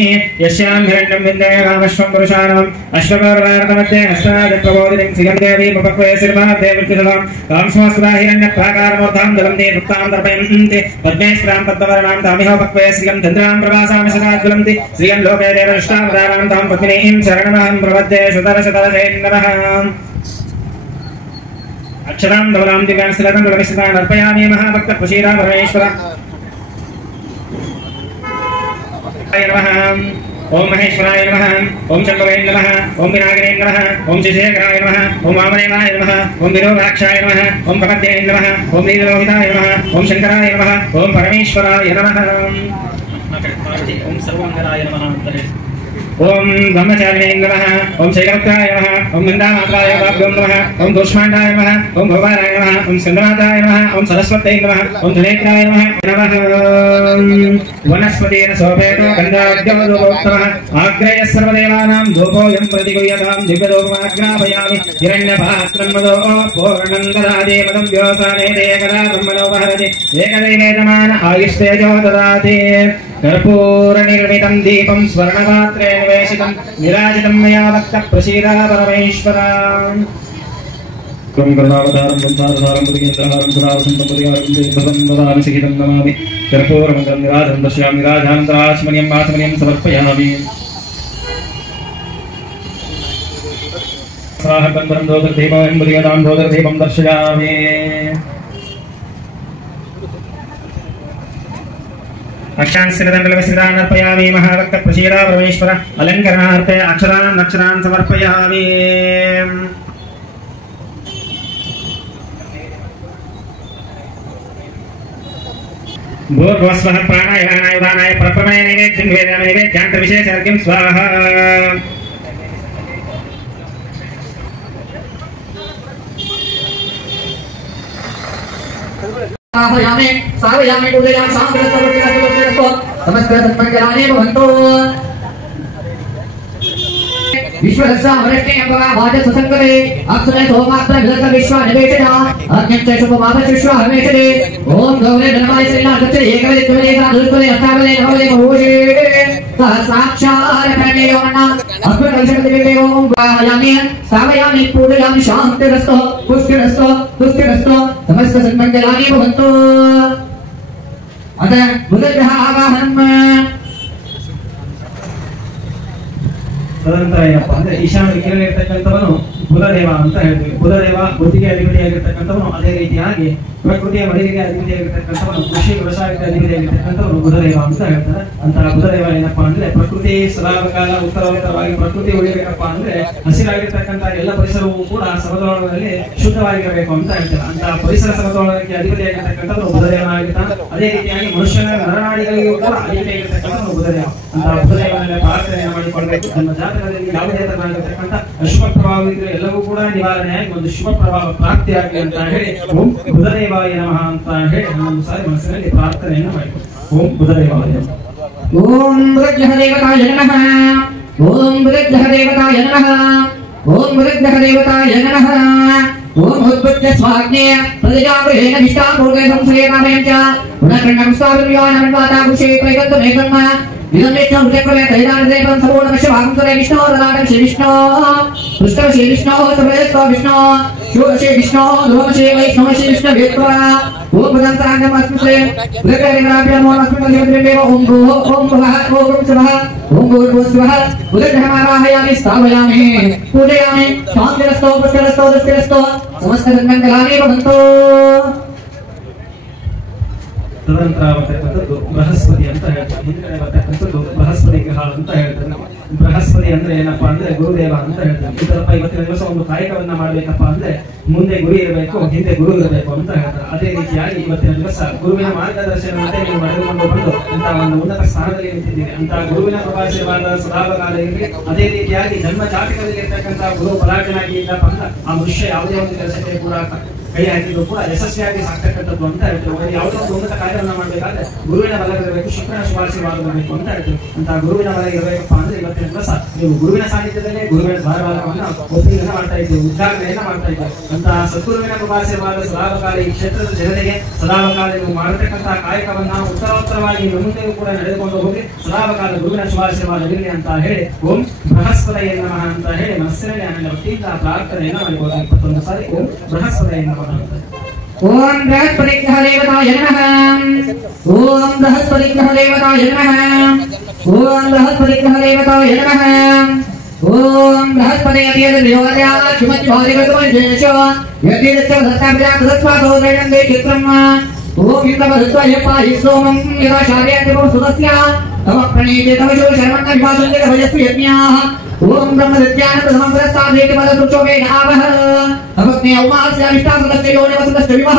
यस्यां हिरण्यं विन्दे कामश्वं पुरुषाणाम् अश्वगौरवार्तमध्ये हस्ताजप्रबोधिनीं श्रियं देवीं उपक्वे श्रीर्वार्धे विद्युततां कांस्वास्वा हिरण्यप्राकारमूर्धां दलन्ति वृत्तां दर्पयन्ति पद्मेश्वरां पद्मवर्णां तामिहोपक्वे श्रियं चन्द्रां प्रभासां शताज्वलन्ति श्रियं लोके देवनिष्ठावतारां तां पद्मिनीं शरणमहं प्रपद्ये सुतरशतरशेन्नरः अक्षरां धवलां दिव्यां शिलां गुणमिश्रितान् अर्पयामि महाभक्तप्रसीदा परमेश्वर ओम महेश्वराय नमः ओम शंभवे नमः ओम विनायकाय नमः ओम शशिशेखराय नमः ओम वामदेवाय नमः ओम विरोधाक्षाय नमः ओम भगवते नमः ओम नीललोहिताय नमः ओम शंकराय नमः ओम परमेश्वराय नमः ओम सर्वांगराय नमः ओम ब्रह्मचारिणे नमः ओम शैलवक्त्राय नमः ओम गंधामात्राय नमः ओम दोष्माण्डाय नमः ओम भवाराय नमः ओम स्कन्दमाताय नमः ओम सरस्वत्यै नमः ओम धनेत्राय नमः वनस्पतेन सोपेतो गन्धाद्योतमः आग्रेयः सर्वदेवानां धूपोऽयं प्रतिगुह्यतां दिव्यधूपमाग्रापयामि हिरण्यपात्रं मदो पूर्णं ददाति मदं व्योसाने एकदा ब्रह्मणो वहरति एकदैवेदमान आयुष्तेजो ददाति कर्पूरनिर्मितं दीपं स्वर्णपात्रे निवेशितं निराजितं मया भक्तः प्रसीदा परमेश्वरा करुणावतारं संसारसारं प्रतिकेन्द्रहारं सदावसन्तं परिहारं देवं ददामि सहितं नमामि कर्पूरमन्त्रं निराजनं दर्शयामि निराजानन्तराचमनीयं आचमनीयं समर्पयामि स्वाहकन्दरं दोदर्दीपं मुदिगतां दोदर्दीपं दर्शयामि अक्षांस्थिरदण्डलविस्थितान् अर्पयामि महाभक्तप्रसीदा परमेश्वर अलङ्करणार्थे अक्षरान् समर्पयामि भूर्भुवस्वः प्राणाय प्राणाय उदानाय परब्रह्मणे नैवेद्यं निवेदयामि नैवेद्यान्तर्विशेषार्घ्यं स्वाहा सावयामि सावयामि पूजयामि शांतिरस्तु समस्तसन्मङ्गलानि भवन्तु विश्वरस्यामृष्टे अम्बवा वाचससङ्करे अक्षरे सोमात्र विलक विश्वा निवेशया अग्निं च शुभमापशिश्वा हमेशरे ओम गौरे धनवाय श्रीनाथस्य एकवदे त्वरे साधुस्वरे अष्टावदे नवदे बहुषे साक्षात् प्रणयोना अस्मद्विषयदेवे ओम वायामि सावयामि पूजयामि शान्तिरस्तु पुष्टिरस्तु तुष्टिरस्तु समस्तसन्मङ्गलानि भवन्तु अतः बुधग्रह आवाहनम् तदनंतर ಏನಪ್ಪಾ ಅಂದ್ರೆ ಈಶಾನ್ಯ ದಿಕ್ಕಿನಲ್ಲಿ ಇರತಕ್ಕಂತವನು ಬುಧದೇವ ಅಂತ ಹೇಳ್ತೀವಿ. ಬುಧದೇವ ಬುದ್ಧಿಗೆ ಅಧಿಪತಿಯಾಗಿರ್ತಕ್ಕಂಥವನು, ಅದೇ ರೀತಿಯಾಗಿ ಪ್ರಕೃತಿಯ ಮಡಿಲಿಗೆ ಅಧಿಪತಿಯಾಗಿರ್ತಕ್ಕಂಥವನು, ಕೃಷಿ ವ್ಯವಸಾಯಕ್ಕೆ ಅಧಿಪತಿಯಾಗಿರ್ತಕ್ಕಂಥವನು ಬುಧದೇವ ಅಂತ ಹೇಳ್ತಾರೆ. ಅಂತಹ ಬುಧದೇವ ಏನಪ್ಪಾ ಅಂದ್ರೆ ಪ್ರಕೃತಿ ಸದಾಕಾಲ ಉತ್ತರವಾಗಿ ಪ್ರಕೃತಿ ಉಳಿಬೇಕಪ್ಪ ಅಂದ್ರೆ ಹಸಿರಾಗಿರ್ತಕ್ಕಂಥ ಎಲ್ಲ ಪರಿಸರವೂ ಕೂಡ ಸಮತೋಲನದಲ್ಲಿ ಶುದ್ಧವಾಗಿರಬೇಕು ಅಂತ ಹೇಳ್ತಾರೆ. ಅಂತಹ ಪರಿಸರ ಸಮತೋಲನಕ್ಕೆ ಅಧಿಪತಿಯಾಗಿರ್ತಕ್ಕಂಥವನು ಬುಧದೇವ ಆಗಿರ್ತಾನೆ. ಅದೇ ರೀತಿಯಾಗಿ ಮನುಷ್ಯನ ನರನಾಡಿಗಳಿಗೂ ಕೂಡ ಅಧಿಪತಿಯಾಗಿರ್ತಕ್ಕಂಥವನು ಬುಧದೇವ. ಅಂತಹ ಬುಧದೇವನ ಪ್ರಾರ್ಥನೆಯನ್ನು ಮಾಡಿಕೊಳ್ಬೇಕು. ನಮ್ಮ ಜಾತಕದಲ್ಲಿ ಯಾವುದೇ ತರನಾಗಿರ್ತಕ್ಕಂಥ ಅಶುಭ ಪ್ರಭಾವ ಇದ್ರೆ ಎಲ್ಲವೂ ಕೂಡ ನಿವಾರಣೆಯಾಗಿ ಒಂದು ಶುಭ ಪ್ರಭಾವ ಪ್ರಾಪ್ತಿಯಾಗಲಿ ಅಂತ ಹೇಳಿ ಓಂ ಬುಧದೇವಾಯ ನಮಃ ಅಂತ ಹೇಳಿ ಒಂದು ಸಾರಿ ಮನಸ್ಸಿನಲ್ಲಿ ಪ್ರಾರ್ಥನೆಯನ್ನು ಮಾಡಿಕೊಳ್ಳಿ. ಓಂ ಬುಧದೇವಾಯ ನಮಃ. ಓಂ ಬುಧಗ್ರಹ ದೇವತಾಯ ನಮಃ. ಓಂ ಬುಧಗ್ರಹ ದೇವತಾಯ ನಮಃ. ಓಂ ಬುಧಗ್ರಹ ದೇವತಾಯ ನಮಃ. ಓಂ ಉತ್ಪತ್ಯ ಸ್ವಾಜ್ಞೆ ಪ್ರತಿಜಾಗೃಹೇಣ ನಿಷ್ಠಾಪೂರ್ವೇ ಸಂಶ್ರೇಯಮಾಮಯಂ ಚ ಗುಣಕರ್ಣಂ ಸ್ವಾಮಿಯಾನಮನ್ವಾತಾ ಕುಶೇ ಪ್ರೈಗಂತು ಮೇಕರ್ಮ विदमेष्टं हृदयक्रमे तैदानदेवं सर्वोणमश्य भागंसरे विष्णो ददानं श्री विष्णो पुष्कर श्री विष्णो सर्वेस्व विष्णो शिव श्री विष्णो ध्रुव श्री वैष्णव श्री विष्णु वेत्वा ओम भदं सागम अस्मसे हृदयराभ्य नमो अस्मते देव ओम भूः ओम भवः ओम स्वः ओम भूर्भुवः उदग्रहमावाहयामि स्थापयामि पूजयामि शान्तिरस्तो पुष्टिरस्तो दृष्टिरस्तो समस्त सन्मङ्गलानि भवन्तु. ತದನಂತರ ಬರ್ತಕ್ಕಂಥದ್ದು ಬೃಹಸ್ಪತಿ ಅಂತ ಹೇಳ್ತಾರೆ. ಮುಂದೆ ಬರ್ತಕ್ಕಂಥದ್ದು ಬೃಹಸ್ಪತಿ ಗ್ರಹ ಅಂತ ಹೇಳ್ತಾರೆ. ಬೃಹಸ್ಪತಿ ಅಂದ್ರೆ ಏನಪ್ಪಾ ಅಂದ್ರೆ ಗುರುದೇವ ಅಂತ ಹೇಳ್ತಾರೆ. ಇದರಪ್ಪ ಇವತ್ತಿನ ದಿವಸ ಒಂದು ಕಾಯಕವನ್ನ ಮಾಡ್ಬೇಕಪ್ಪ ಅಂದ್ರೆ ಮುಂದೆ ಗುರು ಇರಬೇಕು, ಹಿಂದೆ ಗುರು ಇರಬೇಕು ಅಂತ ಹೇಳ್ತಾರೆ. ಅದೇ ರೀತಿಯಾಗಿ ಇವತ್ತಿನ ದಿವಸ ಗುರುವಿನ ಮಾರ್ಗದರ್ಶನದಂತೆ ನೀವು ನಡೆದುಕೊಂಡು ಬಂದು ಅಂತ ಒಂದು ಉನ್ನತ ಸ್ಥಾನದಲ್ಲಿ ನಿಂತಿದ್ದೀರಿ. ಅಂತ ಗುರುವಿನ ಪ್ರಭಾಷವಾದ ಸದಾಕಾಲ ಇರಲಿ. ಅದೇ ರೀತಿಯಾಗಿ ಜನ್ಮ ಜಾತಕದಲ್ಲಿ ಇರ್ತಕ್ಕಂಥ ಗುರು ಪರಾಜನಾಗಿ ಇದ್ದಪ್ಪ ಅಂತ ಆ ಮನುಷ್ಯ ಯಾವುದೇ ಒಂದು ಕೆಲಸಕ್ಕೆ ಕೂಡ ಕೈ ಹಾಕಿದ್ರು ಕೂಡ ಯಶಸ್ವಿಯಾಗಿ ಸಾಕ್ತಕ್ಕಂಥದ್ದು ಅಂತ ಹೇಳ್ತೀವಿ. ಯಾವುದೋ ಒಂದು ಉನ್ನತ ಕಾರ್ಯವನ್ನು ಮಾಡಬೇಕಾದ್ರೆ ಗುರುವಿನ ಬಲ ಇರಬೇಕು, ಶುಕ್ರನ ಶುಭಾಶೀರ್ವಾದ ಇರಬೇಕು ಅಂತ ಹೇಳ್ತೀವಿ. ಅಂತ ಗುರುವಿನ ಬಲ ಇರಬೇಕಪ್ಪ ಅಂದ್ರೆ ಇವತ್ತಿನ ದಿವಸ ನೀವು ಗುರುವಿನ ಸಾನ್ನಿಧ್ಯದಲ್ಲೇ ಗುರುವಿನ ದ್ವಾರಪಾಲಕವನ್ನ ಒಪ್ಪಿಗೆಯನ್ನ ಮಾಡ್ತಾ ಇದ್ದೀವಿ, ಉದ್ಘಾಟನೆಯನ್ನ ಮಾಡ್ತಾ ಇದ್ದೀವಿ. ಅಂತ ಸದ್ಗುರುವಿನ ಕೃಪಾಶೀರ್ವಾದ ಸದಾಕಾಲ ಈ ಕ್ಷೇತ್ರದ ಜನತೆಗೆ ಸದಾಕಾಲ ನೀವು ಮಾಡತಕ್ಕಂತಹ ಕಾಯಕವನ್ನ ಉತ್ತರೋತ್ತರವಾಗಿ ಮುಂದೆಯೂ ಕೂಡ ನಡೆದುಕೊಂಡು ಹೋಗಿ ಸದಾಕಾಲ ಗುರುವಿನ ಶುಭಾಶೀರ್ವಾದ ಇರಲಿ ಅಂತ ಹೇಳಿ ಓಂ ಬೃಹಸ್ಪತಿಯೇ ನಮಃ ಅಂತ ಹೇಳಿ ಮನಸ್ಸಿನಲ್ಲಿ ಆನಂದ ಭಕ್ತಿಯಿಂದ ಪ್ರಾರ್ಥನೆಯನ್ನ ಮಾಡಿಕೊಳ್ಳಿ. 21 ಸಾರಿ ಓಂ ಬೃಹಸ್ಪತಿಯೇ ನಮಃ ಅಂತ. ಓಂ ಬೃಹಸ್ಪತಿಗ್ರಹ ದೇವತಾಯ ನಮಃ. ಓಂ ಬೃಹಸ್ಪತಿಗ್ರಹ ದೇವತಾಯ ನಮಃ. ಓಂ ಬೃಹಸ್ಪತಿಗ್ರಹ ದೇವತಾಯ ನಮಃ. ಓಂ ಬೃಹಸ್ಪತಿಯ ದೇವತಾಯ ಶಿವಜ್ಯೋತಿರ್ಗತಮಂಜೇಶ ಯತಿರಚ್ಚ ಸತ್ತಾಭ್ಯ ಕೃತಸ್ವಾದೋ ವೇಣಂದೇ ಚಿತ್ರಂ. ಓಂ ಇಂದ್ರವರುತ್ವಯ ಪಾಹಿ ಸೋಮಂ ಯದಾ ಶಾರ್ಯಾತಿಪಂ ಸುತಸ್ಯ ತವ ಪ್ರಣೀತೆ ತವ ಶೋ ಶರ್ಮಣ್ಣ ವಿಭಾಸುಂಜ ಭಜಸ್ವಿ ಯಜ್ಞಾಃ. ಓಂ ಬ್ರಹ್ಮದತ್ಯಾನಂದ ಸಮಗ್ರಸ್ತಾದೇತಿ ಮದಸೃಚೋ ವೇದಾವಹ ತವಗ್ನೇ ಔಮಾಸ್ಯ ವಿಷ್ಟಾಸದಸ್ಯ ಯೋನಿ ವಸದಸ್ಯ ವಿವಹ.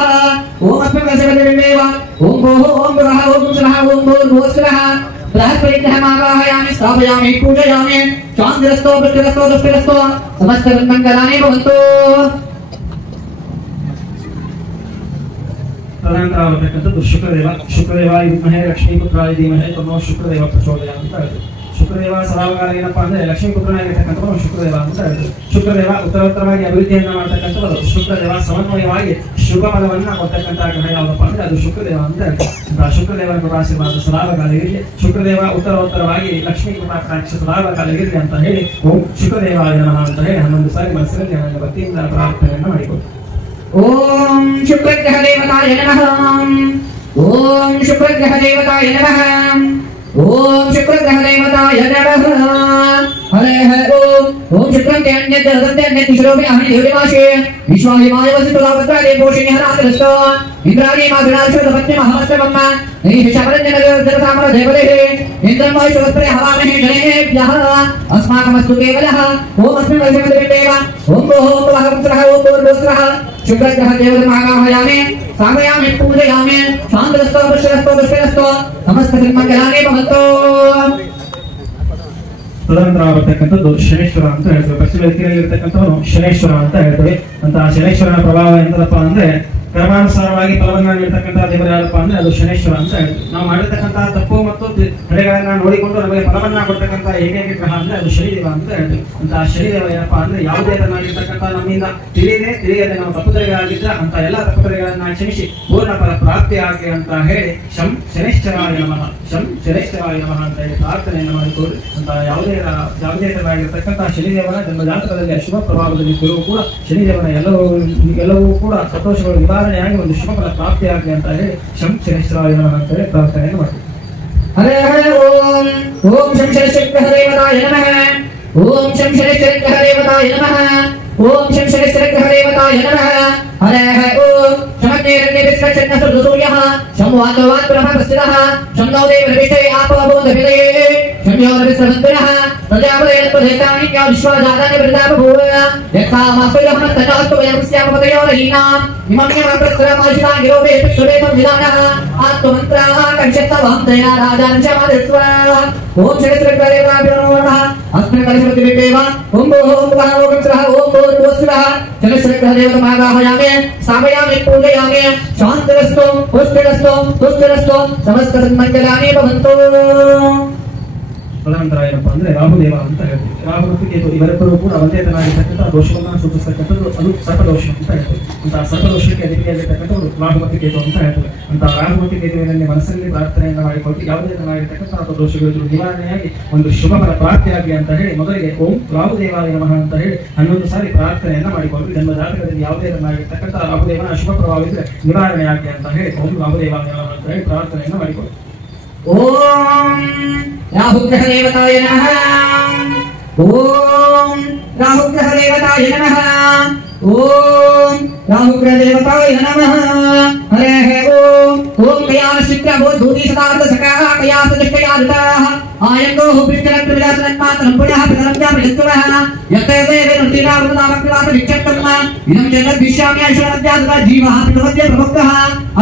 ಓಂ ಅಸ್ಮಿನ್ ವಸವತಿರ್ಮೇವ ಓಂ ಭೋಃ ಓಂ ಭುವಃ ಓಂ ಸ್ವಃ ಓಂ ಭೂರ್ಭುವಃ ಬೃಹಸ್ಪತಿಗ್ರಹಮಾವಾಹಯಾಮಿ ಸ್ಥಾಪಯಾಮಿ ಪೂಜಯಾಮಿ. ಶಾಂತಿರಸ್ತೋ ವೃಷ್ಟಿರಸ್ತೋ ದುಷ್ಟಿರಸ್ತೋ ಸಮಸ್ತಮಂಗಲಾನಿ ಭವಂತು. ತದನಂತರವಾಗಿರ್ತಕ್ಕಂಥದ್ದು ಶುಕ್ರದೇವಾಯ ವಿದ್ಮಹೇ ಲಕ್ಷ್ಮೀಪುತ್ರಾಯ ಧೀಮಹಿ ತನ್ನೋ ಶುಕ್ರದೇವ ಪ್ರಚೋದಯಾತ್ ಅಂತ ಹೇಳ್ತೀವಿ. ಶುಕ್ರದೇವ ಸದಾಕಾಲ ಏನಪ್ಪಾ ಅಂದ್ರೆ ಲಕ್ಷ್ಮೀಪುತ್ರನಾಗಿರ್ತಕ್ಕಂಥವನು ಶುಕ್ರದೇವ ಅಂತ ಹೇಳ್ತೀವಿ. ಶುಕ್ರದೇವ ಉತ್ತರೋತ್ತರವಾಗಿ ಅಭಿವೃದ್ಧಿಯನ್ನ ಮಾಡ್ತಕ್ಕಂಥದ್ದು. ಶುಕ್ರದೇವ ಸಮನ್ವಯವಾಗಿ ಶುಭ ಫಲವನ್ನ ಕೊಡ್ತಕ್ಕಂತಹ ಗ್ರಹ ಯಾವ್ದಪ್ಪ ಅಂದ್ರೆ ಅದು ಶುಕ್ರದೇವ ಅಂತ ಹೇಳ್ತೀವಿ. ಶುಕ್ರದೇವನ ಕೃಪಾಶೀರ್ವಾದ ಸದಾಕಾಲ ಇರಲಿ, ಶುಕ್ರದೇವ ಉತ್ತರೋತ್ತರವಾಗಿ ಲಕ್ಷ್ಮೀ ಕೃಪಾಕಟಾಕ್ಷ ಸದಾಕಾಲ ಇರಲಿ ಅಂತ ಹೇಳಿ ಓಂ ಶುಕ್ರದೇವಾಯ ನಮಃ ಅಂತ ಹೇಳಿ 11 ಸಾರಿ ಮನಸ್ಸಿನಲ್ಲಿ ಆನಂದ ಭಕ್ತಿಯಿಂದ ಪ್ರಾರ್ಥನೆಯನ್ನ ಮಾಡಿಕೊಳ್ಳಿ. ಓಂ ಶುಕ್ರಗ್ರಹ ದೇವತಾಯ ನಮಃ. ಓಂ ಶುಕ್ರಗ್ರಹ ದೇವತಾಯ ನಮಃ. ಓಂ ಶುಕ್ರಗ್ರಹ ದೇವತಾಯ ನಮಃ. ಹರೇ ಓಂ ಓಂ ಶುಕ್ರಂ ತ್ಯನ್ಯತ್ ದಂತ್ಯನ್ಯತ್ ವಿಶ್ರೋಮಿ ಅಹನಿ ದೇವವಾಶೇ ವಿಶ್ವಾಹಿಮಾಯ ವಸಿತುಲಾವತ್ರಾದೇ ಪೋಷಿಣಿ ಹರಾಸರಸ್ತೋ ಇಂದ್ರಾಣಿ ಮಾಸನಾಶೋದ ಪತ್ನಿ ಮಹಾಮಸ್ತವಮ್ಮ ನೈಷ ಶಬರಂಜನ ಜಲಸಾಮರ ದೇವದೇಹೇ ಇಂದ್ರಂ ವಾಯುಶ್ವಸ್ತ್ರೇ ಹವಾಮಹೇ ಗಣೇಭ್ಯಃ ಅಸ್ಮಾಕಮಸ್ತು ಕೇವಲಃ. ಓಂ ಅಸ್ಮಿನ್ ವೈಶ್ವದೇವೇವ ಓಂ ಭೋಃ ಓಂ ಭುವಃ ಓಂ ಸ್ವಃ ಓಂ ಭೂರ್ಭುವಃ. ಶುಕ್ರಗ್ರಹ ದೇವತಾಮಾವಾಹಯಾಮಿ ಸಾಮಯಾಮಿ ಪೂಜಯಾಮಿ. ಶಾಂತಿರಸ್ತೋ ವೃಷ್ಟಿರಸ್ತೋ ದುಷ್ಟಿರಸ್ತೋ ಸಮಸ್ತಮಂಗಲಾನಿ ಭವಂತು. ತದನಂತರ ಬರ್ತಕ್ಕಂಥದ್ದು ಶನೇಶ್ವರ ಅಂತ ಹೇಳ್ತೇವೆ. ಪಶ್ಚಿಮ ದಿಕ್ಕಿನಲ್ಲಿರ್ತಕ್ಕಂಥವನು ಶನೇಶ್ವರ ಅಂತ ಹೇಳ್ತೇವೆ. ಅಂತ ಶನೇಶ್ವರನ ಪ್ರಭಾವ ಎಂತದಪ್ಪ ಅಂದ್ರೆ ಕರ್ಮಾನುಸಾರವಾಗಿ ಫಲವನ್ನ ನೀಡ್ತಕ್ಕಂಥ ದೇವರು ಯಾರಪ್ಪ ಅಂದ್ರೆ ಅದು ಶನೇಶ್ವರ ಅಂತ ಹೇಳ್ತೀವಿ. ನಾವು ಮಾಡಿರ್ತಕ್ಕಂತಹ ತಪ್ಪು ಮತ್ತು ತಡೆಗಳನ್ನ ನೋಡಿಕೊಂಡು ನಮಗೆ ಫಲವನ್ನ ಕೊಡ್ತಕ್ಕಂಥ ಏಕೈಕ ಗ್ರಹ ಅಂದ್ರೆ ಅದು ಶನಿದೇವ ಅಂತ ಹೇಳ್ತೀವಿ. ಅಂತ ಶನಿದೇವ ಏನಪ್ಪಾ ಅಂದ್ರೆ ಯಾವುದೇ ತರನಾಗಿರ್ತಕ್ಕಂಥ ನಮ್ಮಿಂದ ತಿಳಿಯದೆ ನಾವು ತಪ್ಪುದರೆಗಳಾಗಿದ್ದ ಅಂತ ಎಲ್ಲಾ ತಪ್ಪುದರೆಗಳನ್ನ ಕ್ಷಮಿಸಿ ಪೂರ್ಣ ಫಲ ಪ್ರಾಪ್ತಿ ಆಗಲಿ ಅಂತ ಹೇಳಿ ಶಂ ಶನೇಶ್ವರಾಯ ನಮಃ, ಶಂ ಶನೇಶ್ವರಾಯ ನಮಃ ಅಂತ ಹೇಳಿ ಪ್ರಾರ್ಥನೆಯನ್ನು ಮಾಡಿಕೊಳ್ಳಿ. ಅಂತ ಯಾವುದೇ ತರನಾಗಿರ್ತಕ್ಕಂಥ ಶನಿದೇವನ ಜನ್ಮಜಾತಕದಲ್ಲಿ ಅಶುಭ ಪ್ರಭಾವದಲ್ಲಿ ಗುರು ಕೂಡ ಶನಿದೇವನ ಎಲ್ಲವೂ ಕೂಡ ಸಂತೋಷಗಳು ನಿವಾರಣೆಯಾಗಿ ಒಂದು ಶುಭ ಫಲ ಪ್ರಾಪ್ತಿಯಾಗಲಿ ಅಂತ ಹೇಳಿ ಶಂ ಶನೇಶ್ವರಾಯ ನಮಃ ಅಂತ ಹೇಳಿ ಪ್ರಾರ್ಥನೆಯನ್ನು ಮಾಡಿ. ಹರೇ ಹರೇ ಓಂ ಓಂ ಶಂ ಶನೇಶ್ವರ ದೇವತಾಯ ನಮಃ. ಓಂ ಶಂ ಶನೇಶ್ವರ ದೇವತಾಯ ನಮಃ. ಓಂ ಶಂ ಶನೇಶ್ವರ ದೇವತಾಯ ನಮಃ. ಹರೇ ಹರೇ ಓಂ ಶಮಜ್ಞೇರಣ್ಯ ವಿಸ್ಕಚನ್ನ ಸುಸೂರ್ಯಃ ಶಂ ವಾತವಾತ್ ಬ್ರಹ್ಮಸ್ಥಿರಃ ಶಂ ನೋ ದೇವರಿಷ್ಟೇ ಆಪವೋಧ ವಿದಯೇ ಶಂ ಯೋರವಿಸ್ರವಂತರಃ ಪ್ರಜಾಪತಿಯತ್ಪದೇತಾನಿ ಕ್ಯಾ ವಿಶ್ವಜಾತಾನಿ ಪ್ರಜಾಪಭೂವ ಯಥಾ ಮಾಸ್ವಯಃ ತಟಾಸ್ತು ವಯಸ್ಯಾಮಪತಯೋರಹೀನಾಂ ಇಮಮ್ಯಮಪ್ರಸ್ತ್ರಮಾಶಿತಾ ಗಿರೋವೇ ಪಿಕ್ಷುರೇತಂ ವಿಧಾನಃ ಆತ್ಮಮಂತ್ರಃ ಕಕ್ಷತ್ತವಾಂ ದಯಾ ರಾಜಾಂಶಮಾದಿತ್ವ. ಓಂ ಶನೇಶ್ವರ ದೇವತಾಯ ನಮಃ. ಅಸ್ಮಿನ್ ಕಲಶಮತಿವಿದೇವ ಓಂ ಭೋಃ ಓಂ ಭುವಃ ಓಂ ಸ್ವಃ ಓಂ ಭೂರ್ಭುವಃ. ಶನೇಶ್ವರ ದೇವತಾಮಾವಾಹಯಾಮಿ ಸ್ಥಾಪಯಾಮಿ ಪೂಜಯಾಮಿ. ಶಾಂತಿರಸ್ತೋ ಪುಷ್ಟಿರಸ್ತೋ ತುಷ್ಟಿರಸ್ತೋ ಸಮಸ್ತ ಸನ್ಮಂಗಲಾನಿ ಭವಂತು. ತದನಂತರ ಏನಪ್ಪಾ ಅಂದ್ರೆ ರಾಹುದೇವ ಅಂತ ಹೇಳ್ತೀವಿ. ರಾಹು ಮತ್ತು ಕೇತು ಇವರಿಬ್ಬರು ಕೂಡ ಒಂದೇ ತರನಾಗಿರ್ತಕ್ಕಂಥ ದೋಷವನ್ನ ಸೂಚಿಸ್ತಕ್ಕಂಥದ್ದು ಅದು ಸರ್ಪದೋಷ ಅಂತ ಹೇಳ್ತೀವಿ. ಅಂತ ಸರ್ಪದೋಷಕ್ಕೆ ಅಧಿಪತಿಯಾಗಿರ್ತಕ್ಕಂಥದ್ದು ರಾಹು ಮತ್ತು ಕೇತು ಅಂತ ಹೇಳ್ತೀವಿ. ಅಂತ ರಾಹು ಮತ್ತು ಕೇತುವಿನಲ್ಲಿ ಮನಸ್ಸಲ್ಲಿ ಪ್ರಾರ್ಥನೆಯನ್ನು ಮಾಡಿಕೊಂಡು ಯಾವುದೇ ತರನಾಗಿರ್ತಕ್ಕಂಥ ದೋಷಗಳು ನಿವಾರಣೆಯಾಗಿ ಒಂದು ಶುಭ ಫಲ ಪ್ರಾಪ್ತಿಯಾಗಲಿ ಅಂತ ಹೇಳಿ ಮೊದಲಿಗೆ ಓಂ ರಾಹುದೇವಾಯ ನಮಃ ಅಂತ ಹೇಳಿ 11 ಸಾರಿ ಪ್ರಾರ್ಥನೆಯನ್ನ ಮಾಡಿಕೊಂಡು ಜನ್ಮ ಜಾತಕದಲ್ಲಿ ಯಾವುದೇ ತರನಾಗಿರ್ತಕ್ಕಂಥ ರಾಹುದೇವನ ಅಶುಭ ಪ್ರಭಾವಿದ್ರೆ ನಿವಾರಣೆಯಾಗಲಿ ಅಂತ ಹೇಳಿ ಓಂ ರಾಹುದೇವಾಯ ನಮಃ ಅಂತ ಹೇಳಿ ಪ್ರಾರ್ಥನೆಯನ್ನ ಮಾಡಿಕೊಂಡು. ಓಂ ರಾಹುಗ್ರಹ ದೇವತಾಯ ನಮಃ. ಓಂ ರಾಹುಗ್ರಹ ದೇವತಾಯ ನಮಃ. ಓಂ ರಾಹುಗ್ರಹ ದೇವತಾಯ ನಮಃ. ಹರೇ ಹೇ ಓಂ ಓಂ ಕಯಾನ ಶಿಕ್ರ ಬೋಧೂತಿ ಸದಾರ್ಥ ಸಕಾ ಕಯಾಸ ದೃಷ್ಟಯಾದತಾಃ ಆಯಂಗೋ ಹುಬ್ಬಿಷ್ಟರಂ ವಿಲಾಸನಂ ಮಾತರಂ ಪುನಃ ಪದರಂ ಚ ಪ್ರಯತ್ನಃ ಯತೇವೇನ ನುತಿರಾವೃತಾಮಕ್ಲಾತ ವಿಚ್ಚತ್ತಮ್ಮ ಇದಂ ಜಗದ್ ವಿಶ್ಯಾಮಿ ಐಶ್ವರ್ಯಾದ್ವಾ ಜೀವಃ ಪ್ರವದ್ಯ ಪ್ರಭಕ್ತಃ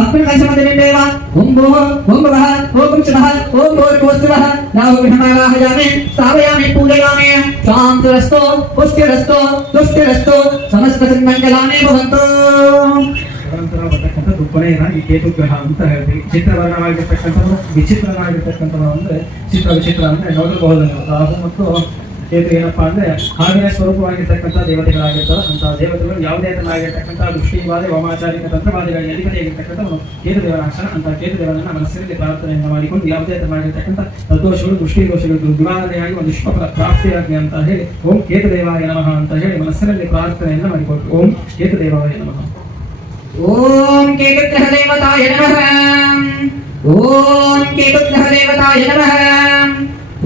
ಅಸ್ಮಿನ್ ಕಲಶಮತಿವಿದೇವ ಓಂ ಭೋಃ ಓಂ ಭುವಃ ಓಂ ಸ್ವಃ ಓಂ ಭೂರ್ಭುವಃ. ರಾಹುಗ್ರಹಮಾವಾಹಯಾಮಿ ಸ್ಥಾಪಯಾಮಿ ಪೂಜಯಾಮಿ. ಶಾಂತಿರಸ್ತೋ ಪುಷ್ಟಿರಸ್ತೋ ತುಷ್ಟಿರಸ್ತೋ ಸಮಸ್ತ ಸನ್ಮಂಗಲಾನಿ ಭವಂತು. ಆಗಿರ್ತಕ್ಕಂಥದ್ದು ಕೊನೆಯದಾಗಿ ಕೇತುಗ್ರಹ ಅಂತ ಹೇಳ್ತೀವಿ. ಚಿತ್ರವರ್ಣವಾಗಿರ್ತಕ್ಕಂಥದ್ದು ವಿಚಿತ್ರವಾಗಿರ್ತಕ್ಕಂಥದ್ದು ಅಂದ್ರೆ ವಿಚಿತ್ರ ಅಂದ್ರೆ ನೋಡಬಹುದು. ರಾಹು ಮತ್ತು ಕೇತು ಏನಪ್ಪಾ ಅಂದ್ರೆ ಹಾವಿನ ಸ್ವರೂಪವಾಗಿರ್ತಕ್ಕಂಥ ದೇವತೆಗಳಾಗಿರ್ತಾರೆ. ಅಂತ ದೇವತೆಗಳು ಯಾವುದೇ ತರನಾಗಿರ್ತಕ್ಕಂಥ ದೃಷ್ಟಿವಾದ ವಾಮಾಚಾರಿಕ ತಂತ್ರವಾದಿಗಳಿಗೆ ಅಧಿಪತಿಯಾಗಿರ್ತಕ್ಕಂಥವನು ಕೇತು ದೇವರಾಕ್ಷಣ. ಅಂತ ಕೇತು ದೇವರನ್ನ ಮನಸ್ಸಿನಲ್ಲಿ ಪ್ರಾರ್ಥನೆಯನ್ನು ಮಾಡಿಕೊಂಡು ಯಾವುದೇ ತರನಾಗಿರ್ತಕ್ಕಂಥ ತದ್ದೋಷಗಳು ದೃಷ್ಟಿ ದೋಷಗಳು ನಿವಾರಣೆಯಾಗಿ ಒಂದು ಶುಭ ಪ್ರಾಪ್ತಿಯಾಗಿ ಅಂತ ಹೇಳಿ ಓಂ ಕೇತು ದೇವಾಯ ನಮಃ ಅಂತ ಹೇಳಿ ಮನಸ್ಸಿನಲ್ಲಿ ಪ್ರಾರ್ಥನೆಯನ್ನು ಮಾಡಿಕೊಟ್ಟು ಓಂ ಕೇತು ದೇವಾಯ ನಮಃ. ಓಂ ಕೇತುಗ್ರಹ ದೇವತಾಯ ನಮಃ. ಓಂ ಕೇತುಗ್ರಹ ದೇವತಾಯ ನಮಃ.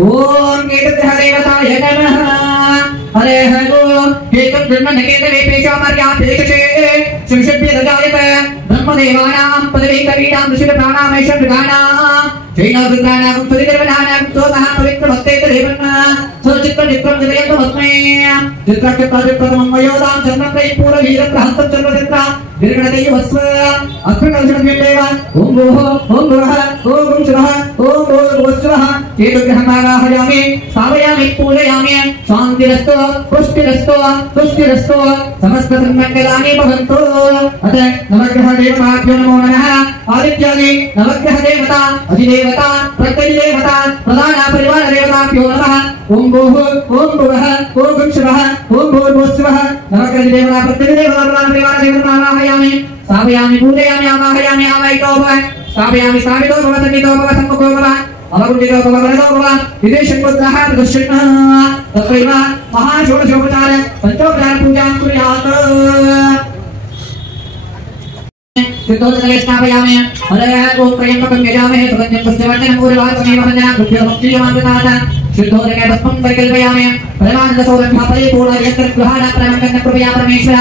ಓಂ ಕೇತುಗ್ರಹ ದೇವತಾಯ ನಮಃ. ಹರೇ ಓಂ ಕೇತುರ್ಬ್ರಹ್ಮಣ್ಯ ಕೇತವೇ ಪೇಶಾಮರ್ಯಾಪೇಕ್ಷೇ ಶಿವಶಬ್ದರಾಜಾಯತ ಬ್ರಹ್ಮದೇವಾನಾಂ ಪದವೇ ಕವೀನಾಂ ಋಷಿರ ಪ್ರಾಣಾಮೇಶ ಮೃಗಾನಾಂ ಜೈನವೃದ್ಧಾನಾಂ ಸುರಿಗರ್ವನಾನಾಂ ಸೋತಃ ಪವಿತ್ರ ಭಕ್ತೇತ ದೇವನ್ನ ಸಚಿತ್ರ ನಿತ್ರಂ ಜಯಂತ ಮಸ್ಮೇ ಚಿತ್ರಕ್ಷೇತ್ರಂ ಮಯೋದಾಂ ಚಂದ್ರಂ ಕೈ ಪೂರ ವೀರಂ ಹಂತಂ ಚರ್ವಚಿತ್ರ ಗಿರಿಗಣದೇಯ ವಸ್ವ ಅಸ್ಮಕಲ್ಷಣದೇವ ಓಂ ಭೂಃ ಓಂ ಭುವಃ ಓಂ ಶಿವಃ ಓಂ ಭೂರ್ಭುವಃ ಕೇತುಗ್ರಹಂ ಆವಾಹಯಾಮಿ ಸ್ಥಾಪಯಾಮಿ ಪೂಜಯಾಮಿ ಶಾಂತಿರಸ್ತು ಪುಷ್ಟಿರಸ್ತು ತುಷ್ಟಿರಸ್ತು ಸಮಸ್ತ ಸನ್ಮಂಗಲಾನಿ ಭವಂತು. ಅತ ನವಗ್ರಹ ದೇವತಾಭ್ಯೋ ನಮೋ ನಮಃ. ಆದಿತ್ಯಾದಿ ನವಗ್ರಹ ದೇವತಾ ಅಧಿದೇವತಾ ಪ್ರತ್ಯಧಿದೇವತಾ ಪ್ರಧಾನ ಪರಿವಾರ ದೇವತಾಭ್ಯೋ ನಮಃ. ಓಂ ಭೂಃ ಓಂ ಭುವಃ ಓಂ ಶಿವಃ ಓಂ ಭೂರ್ಭುವಃ ನವಗ್ರಹ ದೇವತಾ ಪ್ರತ್ಯಧಿದೇವತಾ ಪ್ರಧಾನ ಪರಿವಾರ ದೇವತಾ ಆವಾಹಯಾಮಿ ಸ್ಥಾಪಯಾಮಿ ಪೂಜಯಾಮಿ ಆವಾಹಯಾಮಿ ಆವಾಹಿತೋ ಭವ ಸ್ಥಾಪಯಾಮಿ ಸ್ಥಾಪಿತೋ ಭವ ಸನ್ನಿಧೋ ಭವ ಸಮ್ಮುಖೋ ಭವ ಅವಗುಂಡಿತೋ ಭವ ವರದೋ ಭವ ವಿದೇಶಂಗೋದ್ರಹ ಪ್ರದರ್ಶನ ತತ್ರೈವ ಮಹಾಷೋಡಶೋಪಚಾರ ಪಂಚೋಪಚಾರ ಪೂಜಾಂ ಕುರ್ಯಾತ್. चित्तोदले स्थापयामि हरः ओम त्र्यंबकं यजामहे सुगन्धिं पुष्टिवर्धनं पूर्वासमेव वन्दना कृत्यमुक्तियमामृतात् शुद्धोदके भस्मं परिकल्पयामि परमानन्दसौरभ्यः परिपूर्णयत्रगृहाण प्रमकन्न कृपया परमेश्वर.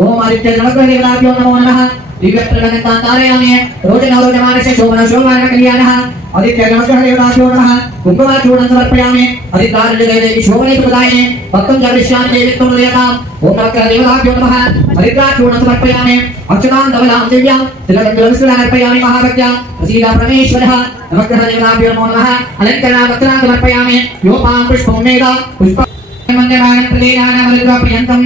ओम आदित्य नवग्रह देवताभ्यो नमो नमः. दिव्यप्रलग्नान् तारयामि रोजनौरोजमानस्य शोभन शोभान कल्याणः आदित्य नवग्रह देवताभ्यो नमः. कुङ्कुमाचूर्णं समर्पयामि हरिद्राजदेवी शोभने प्रदायिने भक्तं जगदीशान् देवित्वं हृदयताम्. ओम नवग्रह देवताभ्यो नमः. हरिद्राचूर्णं समर्पयामि अक्षतां धवलां दिव्यां तिलकं अर्पयामि महाभक्त्या प्रसीद परमेश्वरः. नवग्रह देवताभ्यो नमो नमः. अलङ्करणं वक्त्रां समर्पयामि योपां पुष्पं मेधा पुष्पमन्यमानं प्रदेनानां हरिद्रापर्यन्तं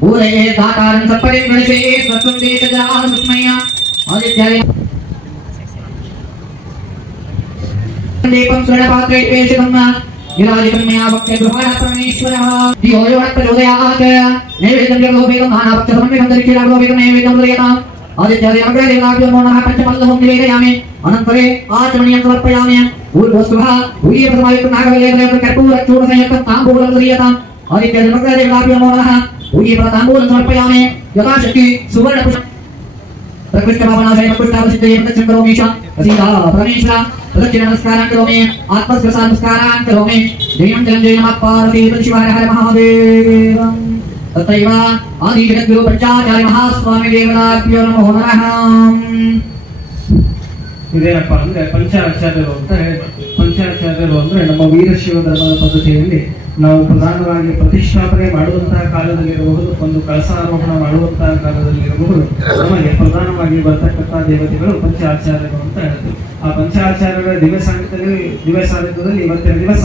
पूरये दातारं सत्परिं गणसे स्वस्तं देशजराः सुस्मया आदित्याय दीपं स्वर्णपात्रे पेषितं विराजितं मया भक्त्या गृहाण परमेश्वरः. धियो यो न प्रचोदयात् नैवेद्यं जगदोपेदं नानाभक्तसमन्वितं दरिद्रलाभोपेदं नैवेद्यं दर्शयामि. आदित्यादि नवग्रह देवताभ्यो नमो नमः. पञ्चमल्लहं निवेदयामि अनन्तरे आचमनीयं समर्पयामि ऊर्ध्वस्वः भूयप्रमायुक्तं नागवल्लेखं कर्पूरचूर्णसंयुक्तं ताम्बूलं दर्शयामि. आदित्यादि नवग्रह देवताभ्यो नमो नमः. ताम्बूलं समर्पयामि यथाशक्ति सुवर्णपुष्प प्रकृष्टभावनाशय प्रकृष्टावसिद्धये प्रदक्षिणं करोमि प्रसीद परमेश्वर. प्रदक्षिण नमस्कारान् करोमि आत्मस्पर्श नमस्कारान् करोमि. जयं जयं जय नमः पार्वती शिव हर हर महादेव. तत्रैव आदि जगद्गुरु पंचाचार्य महास्वामी देवताभ्यो नमो नमः. ಇದೇನಪ್ಪ ಅಂದ್ರೆ ಪಂಚಾಚಾರ್ಯರು ಅಂತ ಹೇಳ್ತಾರೆ. ಪಂಚಾಚಾರ್ಯರು ಅಂದ್ರೆ ನಮ್ಮ ವೀರಶೈವ ಧರ್ಮದ ಪದ್ಧತಿಯಲ್ಲಿ ನಾವು ಪ್ರಧಾನವಾಗಿ ಪ್ರತಿಷ್ಠಾಪನೆ ಮಾಡುವಂತಹ ಕಾಲದಲ್ಲಿರಬಹುದು, ಒಂದು ಕಳಸಾರೋಹಣ ಮಾಡುವಂತಹ ಕಾಲದಲ್ಲಿರಬಹುದು, ನಮಗೆ ಪ್ರಧಾನವಾಗಿ ಬರ್ತಕ್ಕಂಥ ದೇವತೆಗಳು ಪಂಚಾಚಾರ್ಯರು ಅಂತ ಹೇಳ್ತೀವಿ. ಆ ಪಂಚಾಚಾರ್ಯರ ದಿವ್ಯ ಸಾನ್ನಿಧ್ಯದಲ್ಲಿ ಇವತ್ತಿನ ದಿವಸ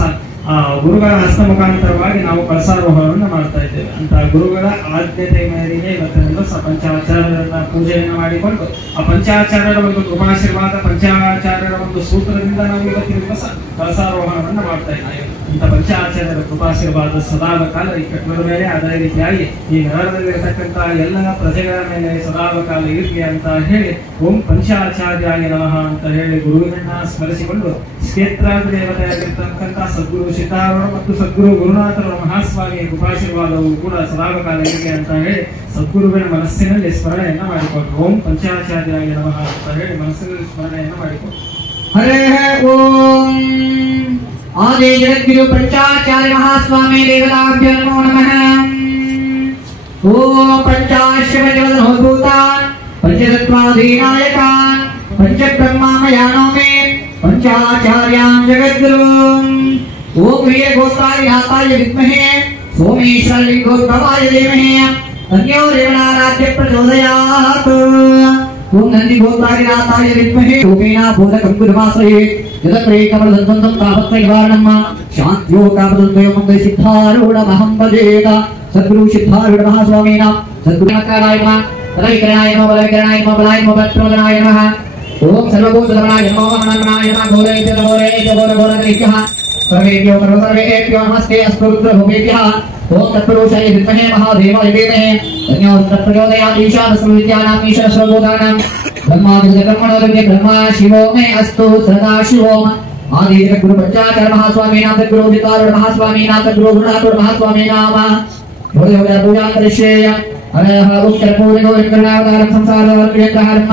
ಆ ಗುರುಗಳ ಹಸ್ತ ಮುಖಾಂತರವಾಗಿ ನಾವು ಕಳಸಾರೋಹಣವನ್ನು ಮಾಡ್ತಾ ಇದ್ದೇವೆ. ಅಂತ ಗುರುಗಳ ಆದ್ಯತೆ ಮೇರೆಗೆ ಇವತ್ತಿನ ದಿವಸ ಪಂಚಾಚಾರ್ಯರನ್ನ ಪೂಜೆಯನ್ನು ಮಾಡಿಕೊಂಡು ಆ ಪಂಚಾಚಾರ್ಯರ ಒಂದು ಕೃಪಾಶೀರ್ವಾದ, ಪಂಚಾಚಾರ್ಯರ ಒಂದು ಸೂತ್ರದಿಂದ ನಾವು ಇವತ್ತಿನ ದಿವಸ ಕಳಸಾರೋಹಣವನ್ನು ಮಾಡ್ತಾ ಇದ್ದೇವೆ. ಇಂಥ ಪಂಚಾಚಾರ್ಯರ ಕೃಪಾಶೀರ್ವಾದ ಸದಾಕಾಲ ಈ ಕಟ್ಟಡದ ಮೇಲೆ ಅದೇ ರೀತಿಯಾಗಿ ಈ ನಗರದಲ್ಲಿರತಕ್ಕಂಥ ಎಲ್ಲ ಪ್ರಜೆಗಳ ಮೇಲೆ ಸದಾಕಾಲ ಇರಲಿ ಅಂತ ಹೇಳಿ ಓಂ ಪಂಚಾಚಾರ್ಯಾಯ ನಮಃ ಅಂತ ಹೇಳಿ ಗುರುವಿನನ್ನ ಸ್ಮರಿಸಿಕೊಂಡು ಕ್ಷೇತ್ರಾದ ದೇವತೆಯಾಗಿರ್ತಕ್ಕಂಥ ಸದ್ಗುರು ಸಿದ್ಧಾರೂಢ ಮತ್ತು ಸದ್ಗುರು ಗುರುನಾಥರ ಮಹಾಸ್ವಾಮಿಯ ಕೃಪಾಶೀರ್ವಾದವು ಕೂಡ ಸದಾಕಾಲ ಇರಲಿ ಅಂತ ಹೇಳಿ ಸದ್ಗುರುವಿನ ಮನಸ್ಸಿನಲ್ಲಿ ಸ್ಮರಣೆಯನ್ನ ಮಾಡಿಕೊಟ್ಟು ಓಂ ಪಂಚಾಚಾರ್ಯಾಯ ನಮಃ ಅಂತ ಹೇಳಿ ಮನಸ್ಸಿನಲ್ಲಿ ಸ್ಮರಣೆಯನ್ನ ಮಾಡಿಕೊಟ್ಟು. ಹರೇ ಓಂ आदि जगद्गुरु पंचाचार्य महास्वामी देवताभ्यो नमो नमः. ओम पंचाश्रमजलधूतान् पंचतत्त्वाधीनायकान् पंचब्रह्मामयानो मे पंचाचार्यान् जगद्गुरून्. ओम वीरगोत्राय विद्महे सोमेश्वरलिङ्गोद्भवाय धीमहि तन्नो देवनाराध्य प्रचोदयात्. ओम नन्दिगोत्राय विद्महे रूपेण बोधकं गुरुवासये जगत्रे कमलदन्तं तापत्रयवारणं शान्त्यो कापदन्तो मंगल सिद्धारूढमहं भजेत. सद्गुरु सिद्धारूढ महास्वामिना सद्गुरुनाथाय तदविकरणाय नमो बलविकरणाय नमो बलाय नमो बलप्रदाय नमः ओम सर्वभूतधर्माय नमो मननाय नमः घोरैर्घोरैर्घोरघोरैर्यः सर्वेभ्यो सर्वेभ्यो नमस्ते अस्तु रुद्रभूमेभ्यः ओम तत्पुरुषाय विद्महे महादेवाय धीमहि तन्नो प्रचोदयात् ईशानसंविद्यानाम् ईश्वरस्वरूपाणां ब्रह्मादिकर्मणोदके ब्रह्मा शिवो मे अस्तु सदा शिवो आदि गुरु पंचाचार्य महास्वामीनाथ गुरु विकार महास्वामीनाथ गुरु गुणाकर महास्वामीनाम भोजोग पूजा करिष्येय अरह उत्तर पूर्णो विकरणावतारं संसारवर्गयत्रहर्म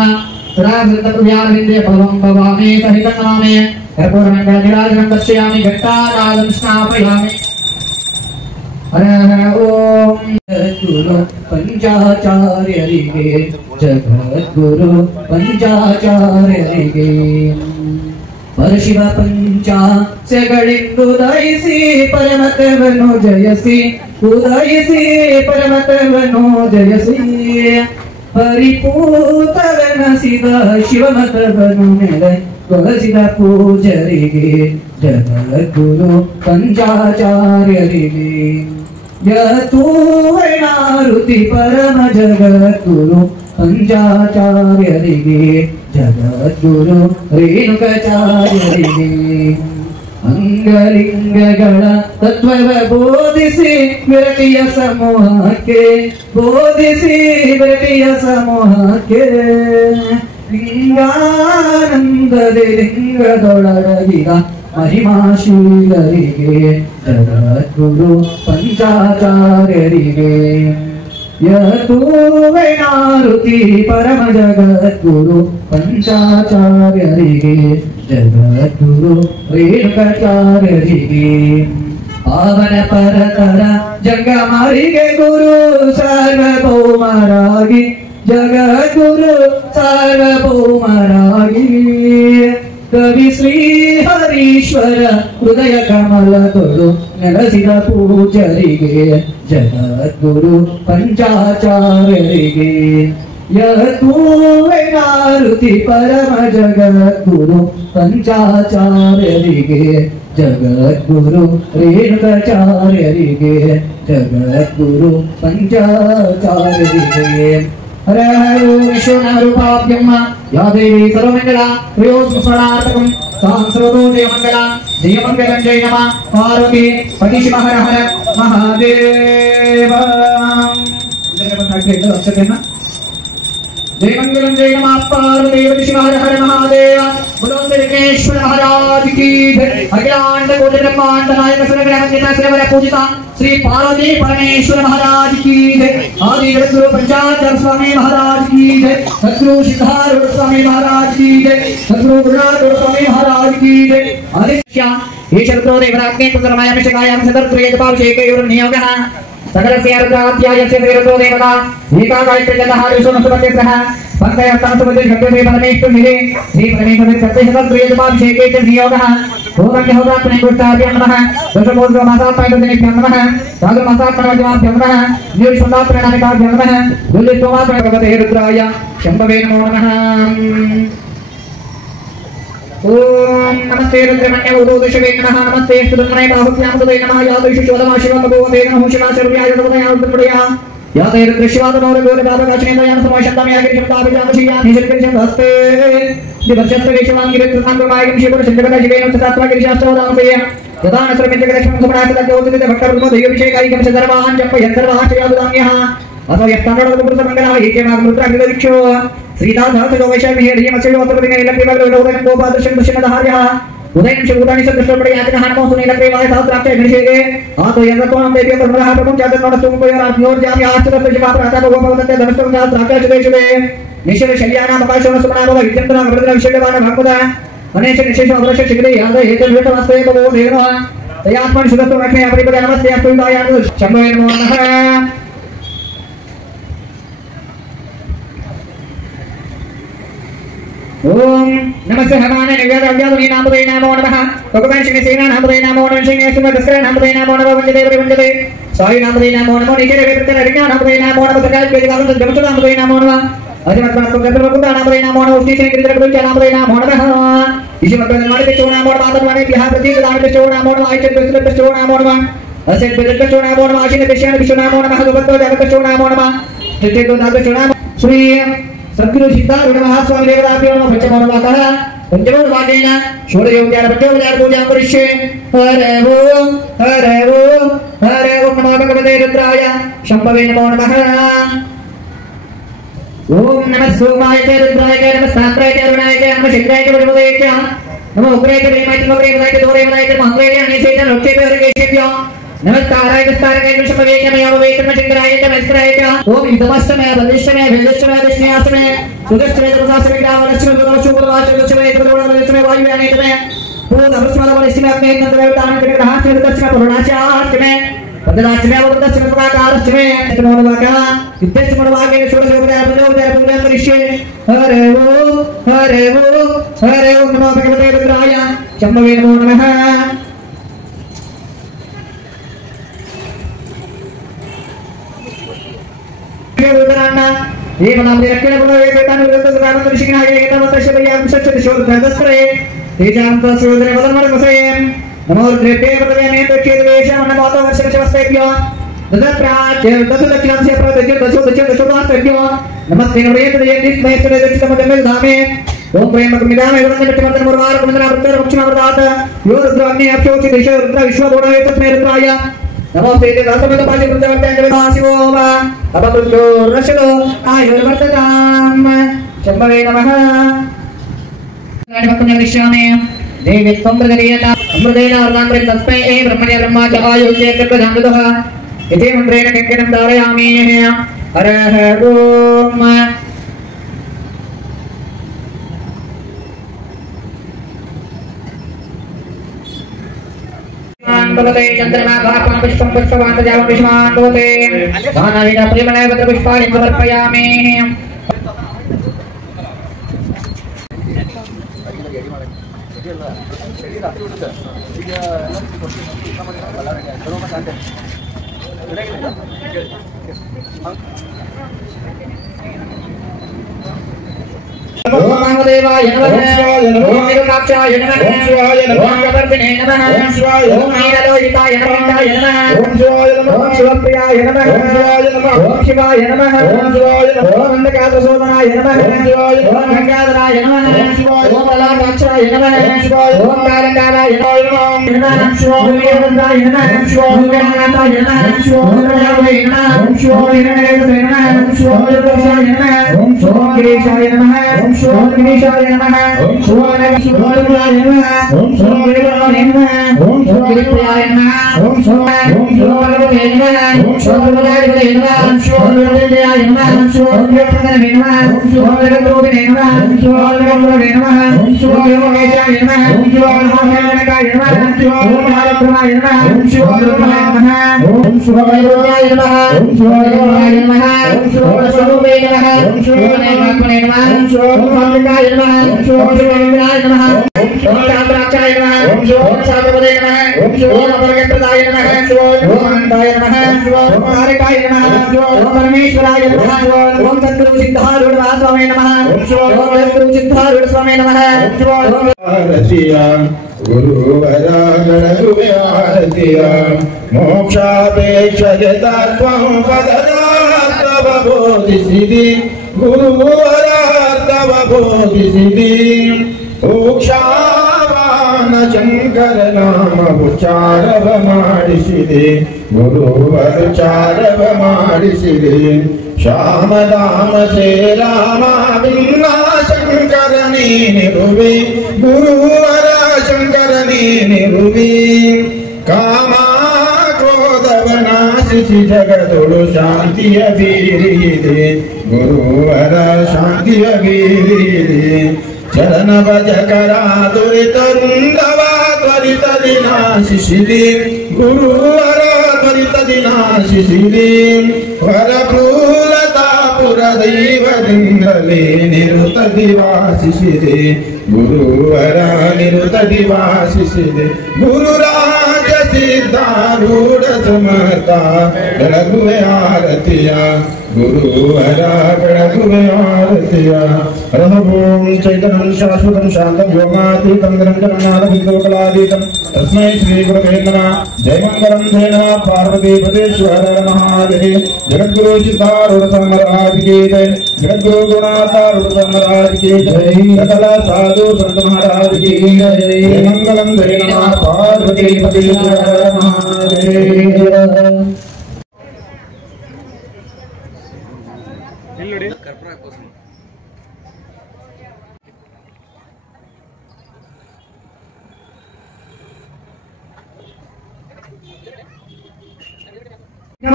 सदा सत्तपुर्याविन्द्य भवं भवामि सहितं नमामि कर्पूरमण्डलनिराजनं दर्शयामि घट्टाराजं स्नापयामि अरह ओम गुरु पंचाचार्यरिगे जगद्गुरु पंचाचार्यरिगे परशिव पंचाशಗಳಿಂದುದಯಿಸಿ ಪರಮತವನ್ನು ಜಯಿಸಿ ಉದಯಿಸಿ ಪರಮತವನ್ನು ಜಯಿಸಿ ಪರಿಪೂತವೆನಿಸಿದ ಶಿವಮತವನ್ನು ನೆಲೆಗೊಳಿಸಿದ ಪೂಜರಿಗೆ ಜಗದ್ಗುರು ಪಂಚಾಚಾರ್ಯರಿಗೆ ಯತೂವನಾರುತಿ ಪರಮ ಜಗದ್ಗುರು पंचाचार्यरिगे जगद्गुरु रेणुकाचार्यरिगे अंगलिंगಗಳ ತತ್ವವ ಬೋಧಿಸಿ ವಿರತಿಯ ಸಮೂಹಕ್ಕೆ ಬೋಧಿಸಿ ವಿರತಿಯ ಸಮೂಹಕ್ಕೆ ಲಿಂಗಾನಂದದೆ ಲಿಂಗದೊಳಗಿದ ಮಹಿಮಾಶೀಲರಿಗೆ ಜಗದ್ಗುರು ಪಂಚಾಚಾರ್ಯರಿಗೆ ಯತೂವನಾರುತಿ ಪರಮ ಜಗದ್ಗುರು पंचाचार्यरिगे जगद्गुरु रेणुकाचार्यरिगे पावन परतर जंगमरिगे गुरु सार्वभौमराಗಿ जगद्गुरु सार्वभौमराಗಿ कवि श्री हरीश्वर हृदय कमलदೊಳು ನೆಲೆಸಿದ ಪೂಜರಿಗೆ जगद्गुरु पंचाचार्यरिगे यतूवनारुति परम जगद्गुरु पंचाचार्यरिगे जगद्गुरु रेणुकाचार्यरिगे जगद्गुरु पंचाचार्यरिगे हरे विश्वनारूपाभ्यं या देवी सर्वमंगला प्रियोस्मरणार्थकं तां सर्वदोषमंगला जयमंगलं जय नमः पार्वती पतिशिव हर हर महादेव जय मंगलम जय नमः पार्वती पतिशिव हर हर महादेव बोलो श्रीकृष्ण महाराज की जय अखिलांड कोटि ब्रह्मांड नायक सर्वग्रह निता सर्ववर पूजिता श्री पार्वती परमेश्वर महाराज की जय आदि जगद्गुरु पंचाचार्य स्वामी महाराज की जय सद्गुरु सिद्धारूढ़ स्वामी महाराज की जय सद्गुरु गुरुनाथ स्वामी महाराज की जय आदिश्या ईश्वर देवराज्ञे पुत्रमाया मिशकायां सदर्त्रये जपाभिषेके नियोगः सकलस्य रुद्राध्यायस्य देवतो देवता एका गायत्री जलः ऋषुमसुपतिः पंकयस्तांसुपति शक्तिः परमेश्वरिः श्री परमेश्वरि सत्यसदर्त्रये जपाभिषेके च नियोगः ओमज्ञहोदात्मने गुष्टाभ्यां नमः दशमोद्गमासात्मैकदिनेभ्यां नमः सागरमासात्मनमज्जमाभ्यां नमः निर्विश्वनात्मनामिकाभ्यां नमः दुर्लित्वमात्मभगवते रुद्राय शम्भवे नमो नमः ओम नमस्ते रुद्रमण्य उदोदशवे नमः नमस्ते स्तुतमने बाहुभ्यां तदे नमः यादृश शोधमा शिवं भगवते नमः शिवा सर्वयाय नमः उत्तमया याते रुद्रशिवादनो गोरे बाबकाचनेन समाशन्तामि यागिरिशब्दाभिजामशिया निजलकरिशं हस्ते दिवचस्तवेशवांगिरित्रसांगमायं शिवपुर चन्द्रकथा शिवेन तत्त्वागिरिशास्त्रवदामसेय तदा नसरमित्रकलक्ष्मं सुमनासदज्योतिते भक्तरुद्रमदैवविषयकारिकं सदर्वान् जपयन्तर्वाः च यादुदाम्यः अथवा यत्ताण्डवपुरुषमङ्गलः एकेमाग्मुद्राग्रदीक्षो श्रीदासहस्रो वैशाखिर्यमस्योत्रपतिने लभ्यवग्रलोदनं गोपादर्शं दशमदहार्यः उदयं शिवूतानि सदृष्टपडयातिनः नमो सुनीलप्रेवाय सहस्राक्षे गणेशेगे आतो यन्नत्वं देव्य ब्रह्मणः प्रभुं चातुर्नोडस्तुमुपयोरात्योर्जाम्याश्चतुर्जिमाप्रताप गोपवदत्ते धनुष्टं सहस्राक्षेषुदेशुदे निश्चल शल्यानां मकाशोन सुमनाभव विद्यन्तनां वृद्धना विशेषवान भक्तदा अनेश निशेष अवश्य शिखरे याद हेतुर्विष्टमस्ते भवो देवः तयात्मन सुदत्तो रक्षे अपरिपद नमस्ते अस्तुदायानु शम्भवे नमो नमः ओम नमस्ते भगवान निव्याद्यादि नामदे नमो नमः भगवान श्री सेना नामदे नमो नमः श्री सुमदस्कर नामदे नमो नमः वंदे वंदे साई नामदे नमो नमः निजरे वेतन रिज्ञा नामदे नमो नमः सकल वेदगान जगत नामदे नमो नमः अजमत गंधर्व नामदे नमो नमः उष्णी श्री गिरिधर गुरु नामदे नमो नमः ईश्वर नामदे चो नमो नमः मातरवाणी बिहार प्रतीक नामदे चो नमो नमः आयचन विष्णु चो नमो नमः असेत बेदक चो नमो नमः आशिन विष्णु नमो नमः भगवतो जगत चो नमो नमः तृतीय दाद चो नमः श्री सद्गुरु सिद्धारूढ़ महास्वामी देवताभ्यो नमः पंचमोर्वाकः पंचमोर्वाकेन षोडशोपचार पंचोपचार पूजां करिष्ये हरे ओम नमो भगवते रुद्राय शंभवे नमो नमः ओम नमः सोमाय च रुद्राय च नमः सान्द्राय च अरुणाय च नमः शक्राय च विष्णुवे च नमो उग्राय च भीमाय च मग्राय च दोराय च महाग्राय च अनिशे च लोक्षेभ्यो हरिकेशेभ्यो नमस्काराय विस्तारकाय विष्णुवे च मयाववे च शंकराय च मस्कराय च ओम इदमस्तमे वदिष्टमे भेदष्टमे विष्णुयास्तमे सुदष्टमे तपसास्तमे दावलक्ष्मे गुरुशुभवाच लक्ष्मे गुरुवलक्ष्मे वायुव्यानेतमे पूर्ण अमृतस्मरणवलिष्टमे अग्ने नन्दवे तामने ग्रहास्मे दक्षिणे पुरुणाचार्यमे पददाचमे वददक्षिणे प्रकारश्चमे तमोनवाकः इत्यष्टमोनवाके षोडशोपचार पंचोपचार पूजां करिष्ये हरे ओम नमो भगवते रुद्राय शंभवे नमो नमः ये मनामने रखने बोलो ये बेटा ने बोलते तो कारण तो शिकना है ये तो तशे भैया हम सच्चे शोध दस्तरे तेजाम तो शोधने बोलो मर मसे नमो देवते बदले ने तो के देश मन बातों वर्ष वर्षस्तेभ्यो दशप्राच्य दशलक्षणं से प्रत्यक्ष दशोदास्तेभ्यो नमस्ते नमस्ते ये दिस महेश्वर दक्षिण मध्य धामे ओम प्रेम मिदामे वंदने मित्रमंत्र मुरवार वंदना वृत्तर रक्षण वरदात यो रुद्र अग्नि अक्षोच देश रुद्र विश्व बोधये तस्मै रुद्राय नमस्ते दासमेत पाशे वृत्तवर्तन्ते वासिवो वा अपकृतो रशलो आयुर्वर्तताम शंभवे नमः गणपति विश्वामे देवी त्वं प्रगरीयता अमृतेन अर्धांतरे तस्मै ए ब्रह्मणे ब्रह्मा च आयुष्ये कृतजामृतः इति मन्त्रेण किङ्किणं धारयामि हरः ओम भगवते चंद्रमा भापा पुष्पं पुष्पवान् जावं विष्मान् भगवते भानाविना प्रेमणे वत्र पुष्पाणि समर्पयामि ओम महादेवाय नमः ओम निरुपाक्षाय नमः ओम जबर्दने नमः ओम नीललोहिताय नमः ओम शिवप्रियाय नमः ओम शिवाय नमः ओम अंधकासोदनाय नमः ओम गंगाधराय नमः ओम ललाटाक्षाय नमः ओम कालकालाय नमः ओम वीरभद्राय नमः ओम गणनाथाय नमः ओम रामाय नमः ओम हिरण्यकेतुवे नमः ओम दुर्गाय नमः ओम गिरीशाय नमः ओम गिरीशाय नमः ओम शिवाय नमः ओम शिवाय नमः ओम गिरिप्रियाय नमः ओम शिवाय नमः ओम शिवाय नमः ओम गिरिप्रियाय नमः ओम गिरिप्रदाय नमः ओम गिरिप्रोदिने नमः ओम गिरिप्रोदिने नमः ओम गिरिमहेशाय नमः ओम गिरिमहेशाय नमः ओम महालक्ष्माय नमः ओम शिवाय नमः ओम शिवाय नमः ओम शिवाय नमः ओम स्वरूपे नमः ओम शिवाय नमः ओम स्वामिकाय नमः ओम शिवाय नमः ओम चांद्राक्षाय नमः ओम साधुपदे नमः ओम अपरगप्रदाय नमः ओम अनंताय नमः ओम कारिकाय नमः ओम परमेश्वराय नमः ओम सद्गुरु सिद्धारूढ़ स्वामी नमः ओम सद्गुरु सिद्धारूढ़ स्वामी नमः गुरुवरा गणगुव्यारतिया मोक्षापेक्षय तत्त्वं पदनात्तव बोधिसिद्धि गुरुवरा तव बोधिसिद्धि उक्षावान शंकर नाम उच्चारव ಮಾಡಿಸಿದೆ ಗುರುವರುಚಾರವ ಮಾಡಿಸಿದೆ ಶ್ಯಾಮದಾಮ ಸೇ ರಾಮ ಭಿನ್ನ ಶಂಕರ ನೀನಿರುವೆ ಗುರುವರ ಶಂಕರ ನೀನಿರುವೆ ಕಾಮ ಕ್ರೋಧವ ನಾಶಿಸಿ ಜಗದೊಳು ಶಾಂತಿಯ ಬೀರಿದೆ ಗುರುವರ ಶಾಂತಿಯ ಬೀರಿದೆ ಚರಣ ಭಜಕರ ದುರಿತರುಂದವ ತ್ವರಿತದಿ ನಾಶಿಸಿದೆ ಗುರುವರ ತ್ವರಿತದಿ ನಾಶಿಸಿದೆ ವರಭೂಲತಾಪುರ ದೈವದಿಂದಲೇ ನಿರುತದಿ ವಾಸಿಸಿದೆ ಗುರುವರ ನಿರುತದಿ ವಾಸಿಸಿದೆ ಗುರುರಾಜ ಸಿದ್ಧಾರೂಢ ಸಮರ್ಥ ಬೆಳಗುವೆ ಆರತಿಯ गुरुवरागणगुरुयारतिय रमभूम चैतन्यं शाश्वतं शान्तं व्योमातीतं निरञ्जनं नादबिन्दुकलातीतं तस्मै श्रीगुरवे नमः जय मङ्गलं जय नमः पार्वतीपतेश्वर महादेव जगद्गुरु सिद्धारूढ़ महाराज की जय जगद्गुरु गुणारूढ़ महाराज की जय सकल साधु संत महाराज की जय मंगलम जय नमः पार्वतीपतेश्वर महादेव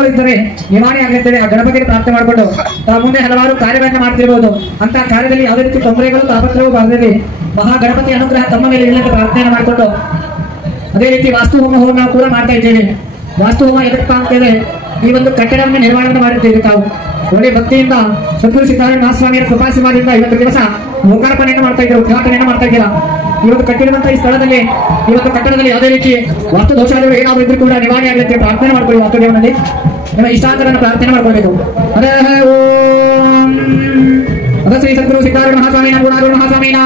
ಇದ್ದರೆ ನಿವಾರಣೆ ಆಗುತ್ತದೆ. ಆ ಗಣಪತಿಗೆ ಪ್ರಾರ್ಥನೆ ಮಾಡಿಕೊಂಡು ತಾವು ಮುಂದೆ ಹಲವಾರು ಕಾರ್ಯಗಳನ್ನು ಮಾಡ್ತಿರಬಹುದು. ಅಂತ ಕಾರ್ಯದಲ್ಲಿ ಯಾವುದೇ ರೀತಿ ತೊಂದರೆಗಳು ತಾಪತ್ರವು ಬಾರದಲ್ಲಿ ಮಹಾ ಗಣಪತಿ ಅನುಗ್ರಹ ತಮ್ಮ ಮೇಲೆ ಇರಲಿ ಅಂತ ಪ್ರಾರ್ಥನೆ ಮಾಡಿಕೊಂಡು ಅದೇ ರೀತಿ ವಾಸ್ತು ಹೋಮ ನಾವು ಕೂಡ ಮಾಡ್ತಾ ಇದ್ದೇವೆ. ವಾಸ್ತು ಹೋಮ ಎದಕ್ಕಪ್ಪ ಅಂತೇಳಿ ಈ ಒಂದು ಕಟ್ಟಡವನ್ನು ನಿರ್ಮಾಣ ಮಾಡಿದ್ದೇವೆ. ತಾವು ಒಳ್ಳೆ ಭಕ್ತಿಯಿಂದ ಸದ್ಗುರು ಸಿದ್ಧಾರೂಢ ಮಹಾಸ್ವಾಮಿಯರ ಕೃಪಾಶೀರ್ವಾದದಿಂದ ಇವತ್ತು ದಿವಸ ಲೋಕಾರ್ಪಣೆಯನ್ನು ಮಾಡ್ತಾ ಇದ್ದೀರಾ, ಉದ್ಘಾಟನೆಯನ್ನು ಮಾಡ್ತಾ ಇದ್ದೀರಾ. ಇವತ್ತು ಕಟ್ಟಿರುವಂತಹ ಈ ಸ್ಥಳದಲ್ಲಿ ಇವತ್ತು ಕಟ್ಟಡದಲ್ಲಿ ಯಾವುದೇ ರೀತಿ ವಾಸ್ತು ದೋಷಗಳು ಏನಾದರೂ ಇದ್ರೂ ಕೂಡ ನಿವಾರಣೆ ಆಗಲಿಕ್ಕೆ ಪ್ರಾರ್ಥನೆ ಮಾಡ್ಕೊಳ್ಳಿ. ವಾಸ್ತುದೇವನಲ್ಲಿ ನಿಮ್ಮ ಇಷ್ಟಾರ್ಥಗಳನ್ನು ಪ್ರಾರ್ಥನೆ ಮಾಡ್ಕೊಳ್ಬೇಕು. ಅದ ಓಂ ಅದ ಶ್ರೀ ಸದ್ಗುರು ಸಿದ್ಧಾರೂಢ ಮಹಾಸ್ವಾಮಿನ ಗುಣಾರೂಢ ಮಹಾಸ್ವಾಮಿನ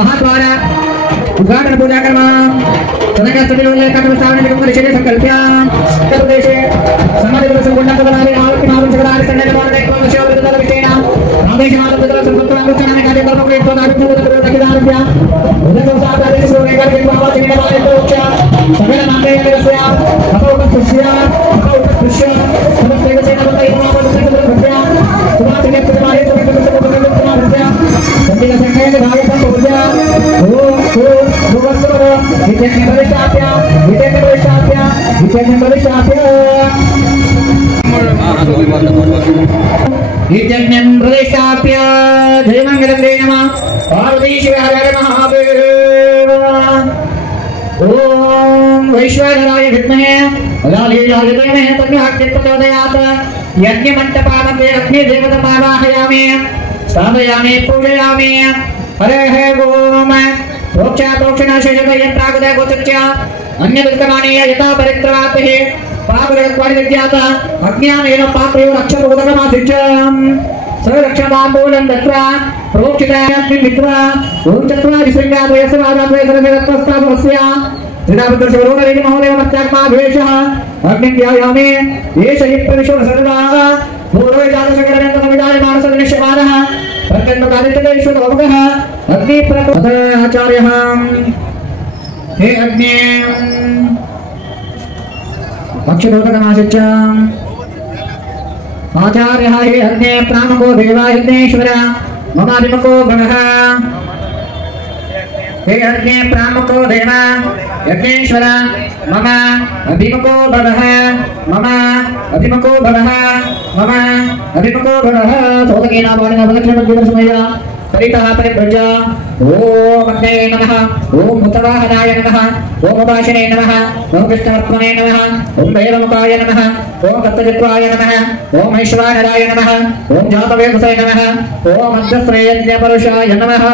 ಮಹಾದ್ವಾರ ಉದ್ಘಾಟನ ಪೂಜಾ ಕರ್ಮ ಸಂಕಲ್ಪ್ಯ ಪ್ರದೇಶ ಸಮಾಜ ಗುಂಡಾರಿ ಆವೃತ್ತಿ ಮಾರುಂಚಗಳಾರಿ ಸಣ್ಣ ವಿಷಯ ಆದೇಶ ಮಾರುತಗಳ ಸಂಪತ್ತನಾಗುತ್ತಾನೆ ಕಾರ್ಯಕ್ರಮಗಳು ಸಕಲ ನಾಮದೇಯ ಅಪೌಪಸ್ಪೃಶ್ಯ इत्यज्ञं प्रदिष्टाप्य जयमङ्गलं जय नमः पार्वती शिवहर महादेव ॐ वैश्वानराय विद्महे लालीलाय धीमहि तन्नो प्रचोदयात् यज्ञमण्डपामध्ये अग्निदेवतामावाहयामि स्थापयामि पूजयामि हरेः ओम प्रोक्षातोक्षणाशेषदयन्त्रागुदय गोचर्य अन्यदुत्तमानीय यथा परित्रातिः पापगणत्वादित्यात अज्ञानेन पापयो रक्षपोदकमादित्यम् सरक्षमाम्बूलं दत्वा प्रोक्षितायास्मिन् मित्वा ओं चत्वारिशृङ्गाद्वयसराजाद्वयसरस्ताभवस्य त्रिदापत्रशवरोगरेणि महोदयमत्यात्माद्वेषः अग्निध्यायामे एष हि प्रविशो सर्वाः पूर्वैतादशकरणन्तमिदाय मानसनिश्यमानः प्रत्यन्तकादित्यदेश्वरोगः अग्निप्रतोदाचार्यः हे अग्ने अक्षरोदकमाचिच्च आचार्यः हे अग्ने प्राणको देवा यज्ञेश्वर ममाभिमुखो भवः हे अग्ने प्राणको देवा यज्ञेश्वर मम अभिमुखो भवः मम अभिमुखो भवः मम अभिमुखो भवः सोदकेन वाणिना प्रदक्षिणमध्यमसमय परितः परिभ्रज ओम अग्ने नमः ओम मुतवाहनाय नमः ओम उपाशिने नमः ओम कृष्णात्मने नमः ओम भैरवमुखाय नमः ओम कत्तजत्वाय नमः ओम ऐश्वानराय नमः ओम जातवेदसे नमः ओम अग्रश्रेयज्ञपरुषाय नमः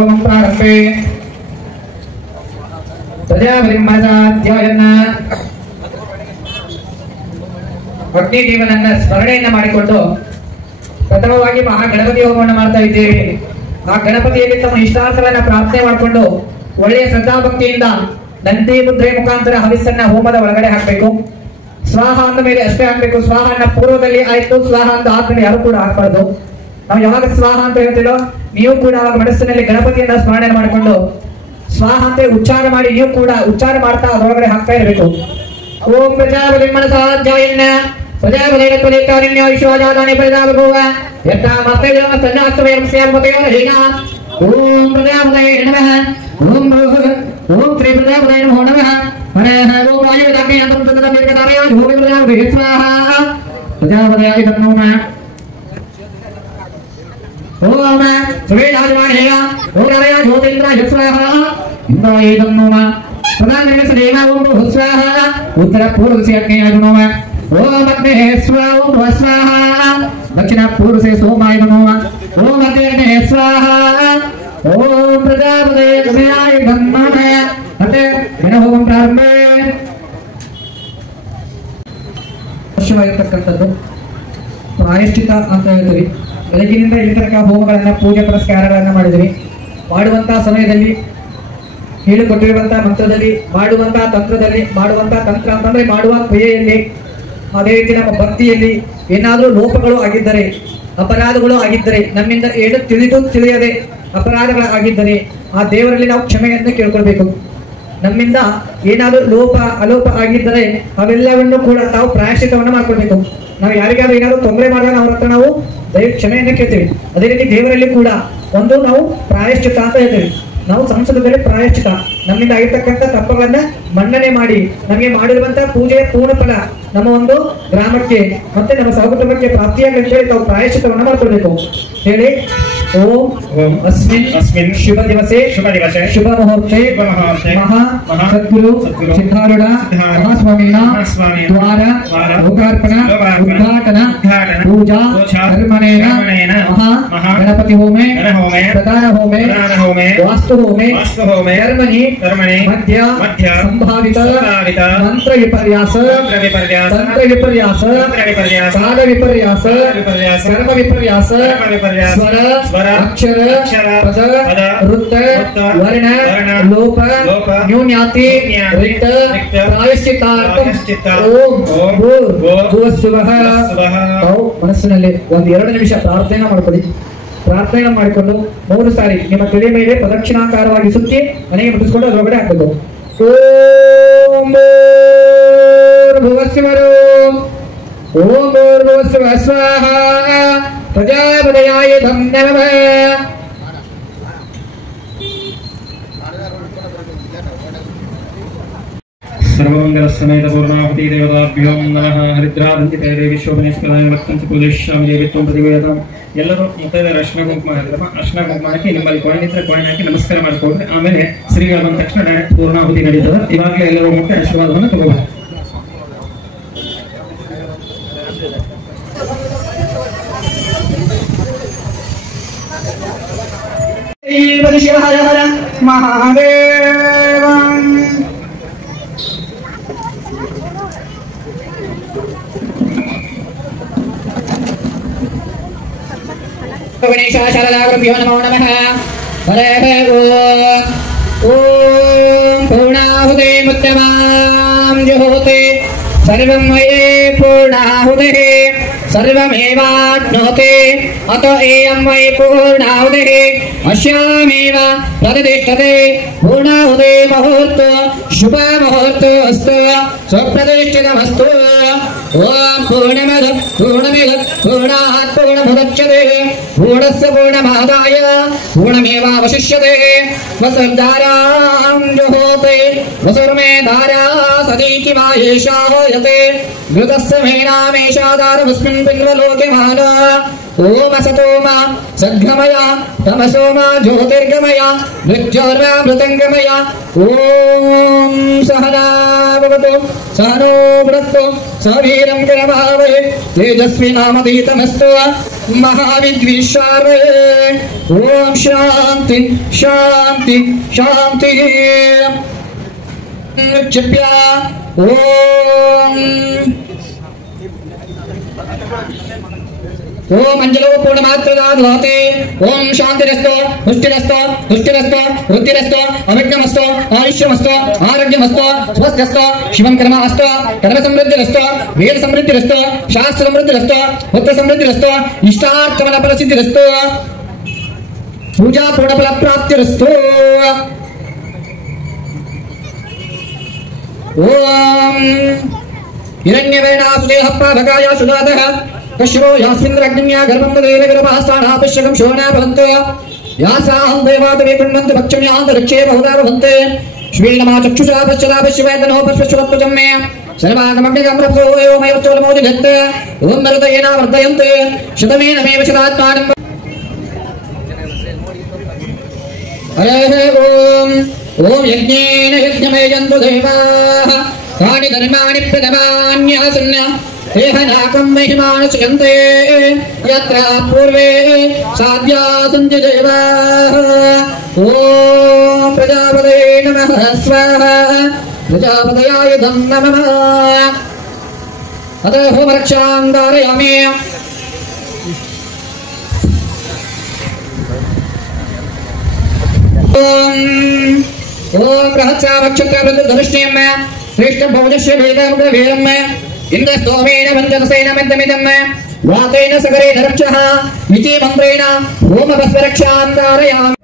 ओम प्रारम्भे ಪ್ರಜಾಪತಿಮಹಾಧ್ಯಾಯನ ಅಗ್ನಿದೇವನನ್ನ ಸ್ಮರಣೆಯನ್ನ ಮಾಡಿಕೊಂಡು ಪ್ರಥಮವಾಗಿ ಮಹಾಗಣಪತಿ ಹೋಮವನ್ನು ಮಾಡ್ತಾ ಇದ್ದೇವೆ. ಆ ಗಣಪತಿಯಲ್ಲಿ ತಮ್ಮ ಇಷ್ಟಾರ್ಥಗಳನ್ನ ಪ್ರಾರ್ಥನೆ ಮಾಡಿಕೊಂಡು ಒಳ್ಳೆಯ ಶ್ರದ್ಧಾಭಕ್ತಿಯಿಂದ ನಂದಿ ಮುದ್ರೆ ಮುಖಾಂತರ ಹವಿಸ್ಸನ್ನ ಹೋಮದ ಒಳಗಡೆ ಹಾಕಬೇಕು. ಸ್ವಾಹ ಅಂದ ಮೇಲೆ ಅಷ್ಟೇ ಹಾಕ್ಬೇಕು. ಸ್ವಾಹ ಅನ್ನ ಪೂರ್ವದಲ್ಲಿ ಆಯ್ತು, ಸ್ವಾಹ ಅಂತ ಆದ್ಮೇಲೆ ಯಾರು ಕೂಡ ಹಾಕಬಾರ್ದು. ನಾವು ಯಾವಾಗ ಸ್ವಾಹ ಅಂತ ಹೇಳ್ತೀರೋ ನೀವು ಕೂಡ ಅವಾಗ ಮನಸ್ಸಿನಲ್ಲಿ ಗಣಪತಿಯನ್ನ ಸ್ಮರಣೆ ಮಾಡಿಕೊಂಡು ಸ್ವಾಹ ಅಂತ ಉಚ್ಚಾರ ಮಾಡಿ ನೀವು ಕೂಡ ಉಚ್ಚಾರ ಮಾಡ್ತಾ ಅದರೊಳಗಡೆ ಹಾಕ್ತಾ ಇರಬೇಕು. ಓಂ ಪ್ರಜಾಪತಿ ಮನಸಾಧ್ಯಾಯನ್ನ ಪ್ರಜಾಪತಿಕಾರಿಣ್ಯ ವಿಶ್ವಜಾತಾನಿ ಪ್ರಜಾಭೂವ ಯಥಾ ಮತ್ತೇವ ಸನ್ಯಾಸವಯಂ ಸ್ಯಾಮತಯೋ ಹೀನ ಓಂ ಪ್ರಜಾಪತಯೇ ನಮಃ ಓಂ ಓಂ ಶ್ರೀ ಪ್ರಜಾಪತಯೇ ನಮೋ ನಮಃ ಹರಃ ಓಂ ವಾಯುದಾಗ್ನೇ ಅಂತಂ ತದ ನಿರ್ಗತಾರಯ ಓಂ ಪ್ರಜಾಪತಯೇ ಸ್ವಾಹ ಪ್ರಜಾಪತಯೇ ನಮೋ ನಮಃ ओम सुवेदादिवाणेय ओरय ज्योतिन्द्राय स्वाहा इंद्राय नमः प्रधानमेव सदेव ओम भूस्वाहा उत्तर पूर्वस्य अग्नेय नमः ओम अग्नेः स्वाहा ओम स्वाहा दक्षिण पूर्वस्य सोमाय नमः ओम अग्नेः स्वाहा ओम प्रजापते गमयाय नमः अते विनहोम प्रारंभे शिवाय ಮಾಡ್ತಕ್ಕಂಥದ್ದು ಪ್ರಾಯಶ್ಚಿತ ಅಂತ ಹೇಳ್ತೀವಿ. ಬೆಳಗಿನಿಂದ ಇಲ್ಲಿ ತನಕ ಹೋಮಗಳನ್ನ ಪೂಜೆ ಪುರಸ್ಕಾರಗಳನ್ನ ಮಾಡಿದ್ವಿ. ಮಾಡುವಂತಹ ಸಮಯದಲ್ಲಿ ಹೇಳಿಕೊಟ್ಟಿರುವಂತಹ ಮಂತ್ರದಲ್ಲಿ, ಮಾಡುವಂತಹ ತಂತ್ರದಲ್ಲಿ, ಮಾಡುವಂತಹ ತಂತ್ರ ಅಂತಂದ್ರೆ ಮಾಡುವ ಕ್ರಿಯೆಯಲ್ಲಿ, ಅದೇ ರೀತಿ ನಮ್ಮ ಭಕ್ತಿಯಲ್ಲಿ ಏನಾದರೂ ಲೋಪಗಳು ಆಗಿದ್ದರೆ, ಅಪರಾಧಗಳು ಆಗಿದ್ದರೆ, ನಮ್ಮಿಂದ ಏನು ತಿಳಿಯದೆ ಅಪರಾಧಗಳು ಆಗಿದ್ದರೆ ಆ ದೇವರಲ್ಲಿ ನಾವು ಕ್ಷಮೆಯನ್ನು ಕೇಳ್ಕೊಳ್ಬೇಕು. ನಮ್ಮಿಂದ ಏನಾದರೂ ಅಲೋಪ ಆಗಿದ್ದರೆ ಅವೆಲ್ಲವನ್ನು ಕೂಡ ತಾವು ಪ್ರಾಯಶ್ಚಿತವನ್ನು ಮಾಡ್ಕೊಳ್ಬೇಕು. ನಾವು ಯಾರಿಗಾದ್ರೂ ಏನಾದರೂ ತೊಂದರೆ ಮಾಡಿದಾಗ ಅವ್ರ ಹತ್ರ ನಾವು ಕ್ಷಮೆಯನ್ನು ಕೇಳ್ತೇವೆ. ಅದೇ ರೀತಿ ದೇವರಲ್ಲಿ ಕೂಡ ಒಂದು ನಾವು ಪ್ರಾಯಶ್ಚಿತ ಅಂತ ಹೇಳ್ತೇವೆ. ನಾವು ಸಂಸ್ಕೃತದಲ್ಲಿ ಪ್ರಾಯಶ್ಚಿತ, ನಮ್ಮಿಂದ ಆಗಿರ್ತಕ್ಕಂಥ ತಪ್ಪುಗಳನ್ನ ಮನ್ನಣೆ ಮಾಡಿ ನಮಗೆ ಮಾಡಿರುವಂತಹ ಪೂಜೆಯ ಪೂರ್ಣ ಫಲ ನಮ್ಮ ಒಂದು ಗ್ರಾಮಕ್ಕೆ ಮತ್ತೆ ನಮ್ಮ ಸಹಕುಟುಂಬಕ್ಕೆ ಪ್ರಾಪ್ತಿಯಾಗಿ ಹೇಳಿ ತಾವು ಪ್ರಾಯಶ್ಚಿತವನ್ನು ಮಾಡ್ಕೊಳ್ಬೇಕು ಹೇಳಿ. ಓಂ ಅಸ್ಮಿನ್ ಶುಭ ದಿವಸೆ ಶುಭ ಮುಹೂರ್ತೆ ಮಹಾ ಸದ್ಗುರು ಸಿದ್ಧಾರೂಢ ಮಹಾಸ್ವಾಮಿನ ದ್ವಾರ ಲೋಕಾರ್ಪಣ ಉದ್ಘಾಟನ ಪೂಜಾ ಕರ್ಮಣೇನ ಮಹಾ ಗಣಪತಿ ಹೋಮೆ ಪ್ರಧಾನ ಹೋಮೆ ವಾಸ್ತು ಹೋಮೆ ಕರ್ಮಣಿ ಮಧ್ಯ ಸಂಭಾವಿತ ಮಂತ್ರ ವಿಪರ್ಯಾಸ ತಂತ್ರ ವಿಪರ್ಯಾಸ ಕಾಲ ವಿಪರ್ಯಾಸ ಕರ್ಮ ವಿಪರ್ಯಾಸ ಸ್ವರ ಅಕ್ಷರ ಪದ ವೃತ್ತ ವರ್ಣ ಲೋಪ ನ್ಯೂನ್ಯಾತಿ ರಿಕ್ತ ಪ್ರಾಯಶ್ಚಿತ್ತಾರ್ಥಂ ಓಂ ಭೂಸ್ಸುವಃ. ನಾವು ಮನಸ್ಸಿನಲ್ಲಿ ಒಂದು 2 ನಿಮಿಷ ಪ್ರಾರ್ಥನೆ ಮಾಡ್ಕೊಳ್ಳಿ. ಪ್ರಾರ್ಥನೆ ಮಾಡಿಕೊಂಡು 3 ಸಾರಿ ನಿಮ್ಮ ತಲೆ ಮೇಲೆ ಪ್ರದಕ್ಷಿಣಾಕಾರವಾಗಿ ಸುತ್ತಿ ಮನೆಗೆ ಮುಟ್ಟಿಸ್ಕೊಂಡು ಅದರೊಳಗಡೆ ಹಾಕಬೇಕು. ಓಂ ಭೂರ್ಭುವಸ್ಸುವರೋ ಓಂ ಭೂರ್ಭುವಸ್ಸುವಃ ಸ್ವಾಹ ಪ್ರಜಾಪತಯಾಯ ನಮಃ. ಸರ್ವಮಂಗಲ ಸಮೇತ ಪೂರ್ಣಾಹುತಿ ದೇವತಾಭ್ಯೋ ನಮಃ. ಹರಿದ್ರಾದಂತಿತೆ ದೇವಿ ಶೋಭನೇಶ್ವರಾಯ ವರ್ತಂತಿ ಪೂಜಿಷ್ಯಾಮಿ ದೇವಿತ್ವಂ ಪ್ರತಿವೇದಂ. ಎಲ್ಲರೂ ಮುಖದ ಅರ್ಶನ ಕುಂಕುಮ ಹಾಕಿದ್ರಪ್ಪ. ಅರ್ಶನ ಕುಂಕುಮ ಹಾಕಿ ನಿಮ್ಮಲ್ಲಿ ಕಾಯಿನ್ ಇದ್ರೆ ಕಾಯಿನ್ ಹಾಕಿ ನಮಸ್ಕಾರ ಮಾಡ್ಕೊಂಡ್ರೆ ಆಮೇಲೆ ಶ್ರೀಗಳು ಬಂದ ತಕ್ಷಣ ಡೈರೆಕ್ಟ್ ಪೂರ್ಣಾಹುತಿ ನಡೀತದೆ. ಇವಾಗಲೇ ಎಲ್ಲರೂ ಮುಖ್ಯ ಆಶೀರ್ವಾದವನ್ನು ತಗೋಬಹುದು. ಶಿವ ಹರ ಹರ ಮಹಾದೇವ. ಗಣೇಶ ಶಾರದಾಗುರುಭ್ಯೋ ನಮೋ ನಮಃ. ಹರೇ ಓಂ ಪೂರ್ಣಾಹುತಿ ಮುತ್ತಮಾಂ ಜುಹೋತಿ ಸರ್ವಂ ಮಯೇ ಪೂರ್ಣಾಹುತಿಃ ಸರ್ವಮೇವಾಪ್ನೋತಿ ಅತೋ ಏಯಂ ವೈ ಪೂರ್ಣಾಹುತಿಃ ಅಸ್ಯಾಮೇವ ಪ್ರತಿಷ್ಠತೆ. ಪೂರ್ಣಾಹುತಿ ಮುಹೂರ್ತ ಶುಭ ಮುಹೂರ್ತೋಸ್ತು ಸುಪ್ರತಿಷ್ಠಿತಮಸ್ತು. ಓಂ ಪೂರ್ಣಮದ ಪೂರ್ಣಮಿದ ಪೂರ್ಣಾತ್ ಪೂರ್ಣಮುದಚ್ಯತೆ ಪೂರ್ಣಸ್ಯ ಪೂರ್ಣಮಾದಾಯ ಪೂರ್ಣಮೇವಾವಶಿಷ್ಯತೆ. ವಸುರ್ಧಾರಾಂ ಜುಹೋತಿ ವಸುರ್ಮೇಧಾರಾ ಸದೀತಿ ವಾ ಏಷಾ ಹೋಯತೆ ಘೃತಸ್ಯ ಮೇನಾಮೇಷಾಧಾರಮಸ್ಮಿನ್ ಪಿಂಗಲೋಕೆ ಮಾನ. ಓಂ ಅಸತೋಮ ಸದ್ಗಮಯ ತಮಸೋಮ ಜ್ಯೋತಿರ್ಗಮಯ ಮೃತ್ಯೋರ್ವಾಮೃತಂಗಮಯ. ಓಂ ಸಹನಾ ಭವತು ಸಹನೋ ಭುನಕ್ತು ಸಹ ವೀರ್ಯಂ ಕರವಾವಹೈ ತೇಜಸ್ವಿನಾಮಧೀತಮಸ್ತು ಮಾ ವಿದ್ವಿಷಾವಹೈ. ಓಂ ಶಾಂತಿ ಶಾಂತಿ ಶಾಂತಿ. ಕ್ಷಿಪ್ಯ ಓಂ ಓಂ ಅಂಜಲೋ ಪೂರ್ಣಮಾತ್ರದಾಧೋತೆ. ಓಂ ಶಾಂತಿರಸ್ತು ಪುಷ್ಟಿರಸ್ತು ತುಷ್ಟಿರಸ್ತು ವೃದ್ಧಿರಸ್ತು ಅವಿಘ್ನಮಸ್ತು ಆಯುಷ್ಯಮಸ್ತು ಆರೋಗ್ಯಮಸ್ತು ಸ್ವಸ್ಥಸ್ತು ಶಿವಂ ಕರ್ಮ ಅಸ್ತು ಕರ್ಮ ಸಮೃದ್ಧಿರಸ್ತು ವೇದ ಸಮೃದ್ಧಿರಸ್ತು ಶಾಸ್ತ್ರ ಸಮೃದ್ಧಿರಸ್ತು ಪುತ್ರ ಸಮೃದ್ಧಿರಸ್ತು ಇಷ್ಟಾರ್ಥಫಲ ಫಲಸಿದ್ಧಿರಸ್ತು ಪೂಜಾ ಪೂರ್ಣಫಲ ಪ್ರಾಪ್ತಿರಸ್ತು. ಓಂ ಹಿರಣ್ಯವೇಣಾಸುದೇಹಪ್ಪ ಭಗಾಯ ಸುಜಾತಃ ಕಶ್ಯಪೋ ಯಾಸ್ಮಿಂದ್ರಗ್ನಿಮ್ಯ ಗರ್ಭಂ ದದೇವ ಗರ್ಭಾಸ್ಥಾನಾಪಶ್ಯಕಂ ಶೋಣಾ ಭವಂತು ಯಾಸಾಹಂ ದೇವಾದವೇ ಕೃಣ್ವಂತು ಭಕ್ಷಮ್ಯಾಂತರಿಕ್ಷೇ ಬಹುಧಾ ಭವಂತೆ. ಶ್ರೀನಮಾ ಚಕ್ಷುಷಾ ಪಶ್ಯದಾ ಪಶ್ಯವೇದನೋ ಪಶ್ವಶ್ವತ್ವಜಂ ಮೇ ಸರ್ವಾಗಮಗ್ನಿಗಮ್ರಪ್ಸೋ ಯೋಮಯೋಚ್ಚೋಲಮೋದಿಘತ್. ಓಂ ಮರುತಯೇನ ವರ್ಧಯಂತೆ ಶತಮೇನಮೇವ ಶತಾತ್ಮಾನಂ. ಹರೇ ಓಂ ಓಂ ಯಜ್ಞೇನ ಯಜ್ಞಮೇಯಂತು ದೇವಾಃ ತಾನಿ ಧರ್ಮಾಣಿ ಪ್ರಥಮಾನ್ಯಾಸನ್ನ ದೇಹನಾಕಂ ಮಹಿಮಾನುಷ್ಯಂತೆ ಯತ್ರ ಪೂರ್ವೇ ಸಾಧ್ಯಾ ಸಂತಿ ದೇವಾಃ. ಓಂ ಪ್ರಜಾಪತಯೇ ನಮಃ ಸ್ವಾಹಾ ಪ್ರಜಾಪತಯಾಯ ನಮಃ. अतः होमरक्षां धारयामि। ओम बृहत्सामक्षत्रवृद्धधनुष्ण्यं श्रेष्ठभवनस्य वेदमुग्रवीरं इन्द्रस्तोमेन पञ्चदशेन मन्दमिदं वातेन सगरेण रक्षः इति मन्त्रेण होमभस्मरक्षां धारयामि।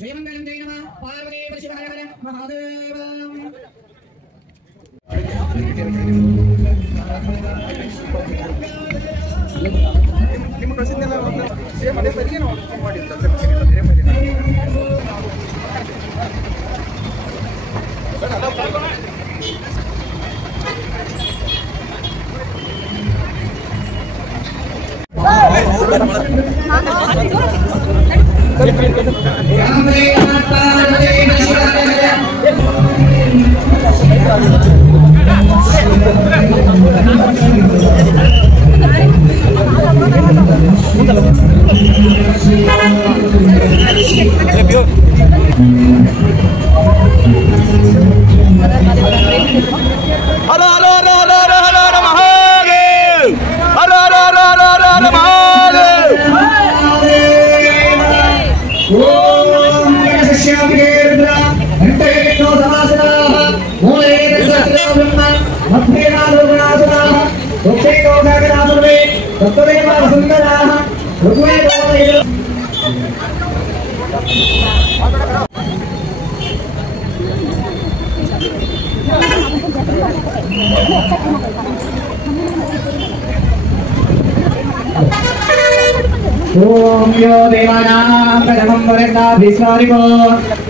जयमङ्गलं जय नमः पार्वती शिवाय महादेव। ओम यो देवानां प्रथमं वरदा विस्वारिको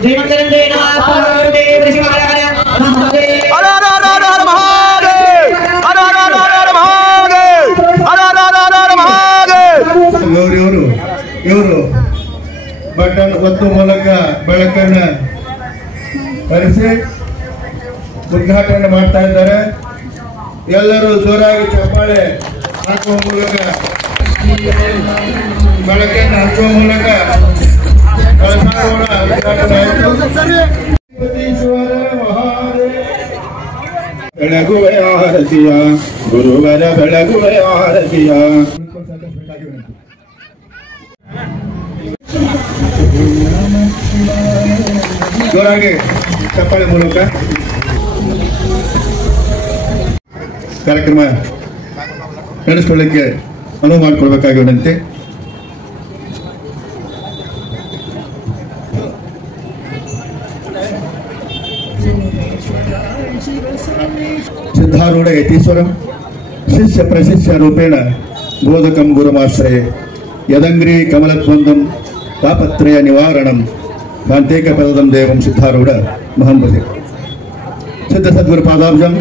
जयमंगलं जय नमः पार्वती शिवाय महादेव। हर हर हर हर महादेव हर हर हर हर महादेव हर हर हर हर महादेव। ಇವರು ಬಟನ್ ಒತ್ತು ಮೂಲಕ ಬೆಳಕನ್ನ ಹರಿಸಿ ಉದ್ಘಾಟನೆ ಮಾಡ್ತಾ ಇದ್ದಾರೆ. ಎಲ್ಲರೂ ಜೋರಾಗಿ ಚಪ್ಪಾಳೆ ಹಾಕುವ ಮೂಲಕ ಬೆಳಕನ್ನು ಹಚ್ಚುವ ಮೂಲಕ ಉದ್ಘಾಟನೆ ಬೆಳಗುವ ಆರತಿಯ ಗುರುವರ ಬೆಳಗುವ ಆರತಿಯ ಜೋರಾಗಿ ಚಪ್ಪಾಳೆ ಮೂಲಕ ಕಾರ್ಯಕ್ರಮ ನಡೆಸಿಕೊಳ್ಳಕ್ಕೆ ಅನುವು ಮಾಡಿಕೊಳ್ಬೇಕಾಗಿ ವಿನಂತಿ. ಸಿದ್ಧಾರೂಢ ಯತೀಶ್ವರಂ ಶಿಷ್ಯ ಪ್ರಶಿಷ್ಯ ರೂಪೇಣ ಬೋಧಕಂ ಗುರುಮಾಶ್ರಯೇ ಯದಂಗ್ರಿ ಕಮಲತ್ವಂದಂ ತಾಪತ್ರಯ ನಿವಾರಣಂ ಕಾಂತೇಕ ಪದದಂ ದೇವಂ ಸಿದ್ಧಾರೂಢ ಮಹಂಬಲಿ ಸಿದ್ಧ ಸದ್ಗುರು ಪಾದಾಬ್ಜಂ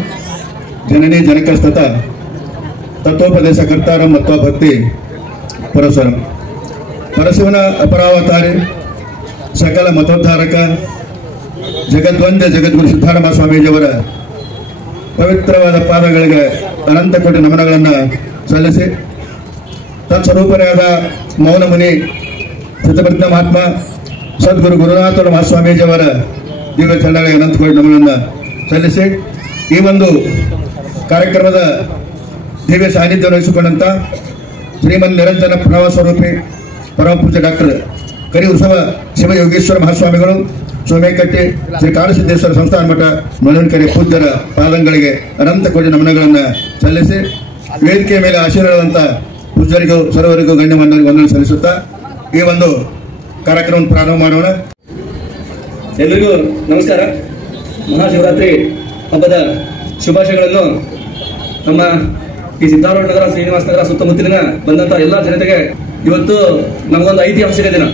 ಜನನಿ ಜನಕಸ್ತತ ತತ್ವೋಪದೇಶ ಕರ್ತಾರಂ ಮತ್ವ ಭಕ್ತಿ ಪರಸ್ವರಂ ಪರಶಿವನ ಅಪರಾವತಾರಿ ಸಕಲ ಮತೋದ್ಧಾರಕ ಜಗದ್ವಂದ್ಯ ಜಗದ್ಗುರು ಸಿದ್ಧಾರಮ ಸ್ವಾಮೀಜಿಯವರ ಪವಿತ್ರವಾದ ಪಾದಗಳಿಗೆ ಅನಂತ ಕೋಟಿ ನಮನಗಳನ್ನು ಸಲ್ಲಿಸಿ ತತ್ಸ್ವರೂಪನಾದ ಮೌನಮುನಿ ಸಿದ್ಧಪ್ರಜ್ಞ ಮಹಾತ್ಮ ಸದ್ಗುರು ಗುರುನಾಥ ಮಹಾಸ್ವಾಮೀಜಿಯವರ ದಿವ್ಯ ಚರಣಗಳಿಗೆ ಅನಂತ ಕೋಟಿ ನಮನಗಳನ್ನು ಸಲ್ಲಿಸಿ ಈ ಒಂದು ಕಾರ್ಯಕ್ರಮದ ದಿವ್ಯ ಸಾನ್ನಿಧ್ಯ ವಹಿಸಿಕೊಂಡಂತ ಶ್ರೀಮನ್ ನಿರಂಜನ ಪ್ರಣವ ಸ್ವರೂಪಿ ಪರಮ ಪೂಜ್ಯ ಡಾಕ್ಟರ್ ಕರಿ ಉತ್ಸವ ಶಿವಯೋಗೇಶ್ವರ ಮಹಾಸ್ವಾಮಿಗಳು ಸೋಮೇಕಟ್ಟಿ ಶ್ರೀ ಕಾಳಸಿದ್ದೇಶ್ವರ ಸಂಸ್ಥಾನ ಮಠ ಮನವನಕೆರೆ ಪೂಜ್ಯರ ಪಾದಂಗಳಿಗೆ ಅನಂತ ಕೋಟಿ ನಮನಗಳನ್ನು ಸಲ್ಲಿಸಿ ವೇದಿಕೆಯ ಮೇಲೆ ಆಶೀರ್ವಾದಂತ ಪೂಜ್ಯರಿಗೂ ಸರ್ವರಿಗೂ ಗಣ್ಯಮಾನ್ಯರಿಗೂ ವಂದನೆ ಸಲ್ಲಿಸುತ್ತಾ ಈ ಒಂದು ಕಾರ್ಯಕ್ರಮವನ್ನು ಪ್ರಾರಂಭ ಮಾಡೋಣ. ಎಲ್ಲರಿಗೂ ನಮಸ್ಕಾರ. ಮಹಾಶಿವರಾತ್ರಿ ಹಬ್ಬದ ಶುಭಾಶಯಗಳನ್ನು ನಮ್ಮ ಈ ಸಿದ್ಧಾರೂಢ ನಗರ ಶ್ರೀನಿವಾಸ ನಗರ ಸುತ್ತಮುತ್ತಲಿನ ಬಂದಂತ ಎಲ್ಲಾ ಜನತೆಗೆ ಇವತ್ತು ನಮಗೊಂದು ಐತಿಹಾಸಿಕ ದಿನ.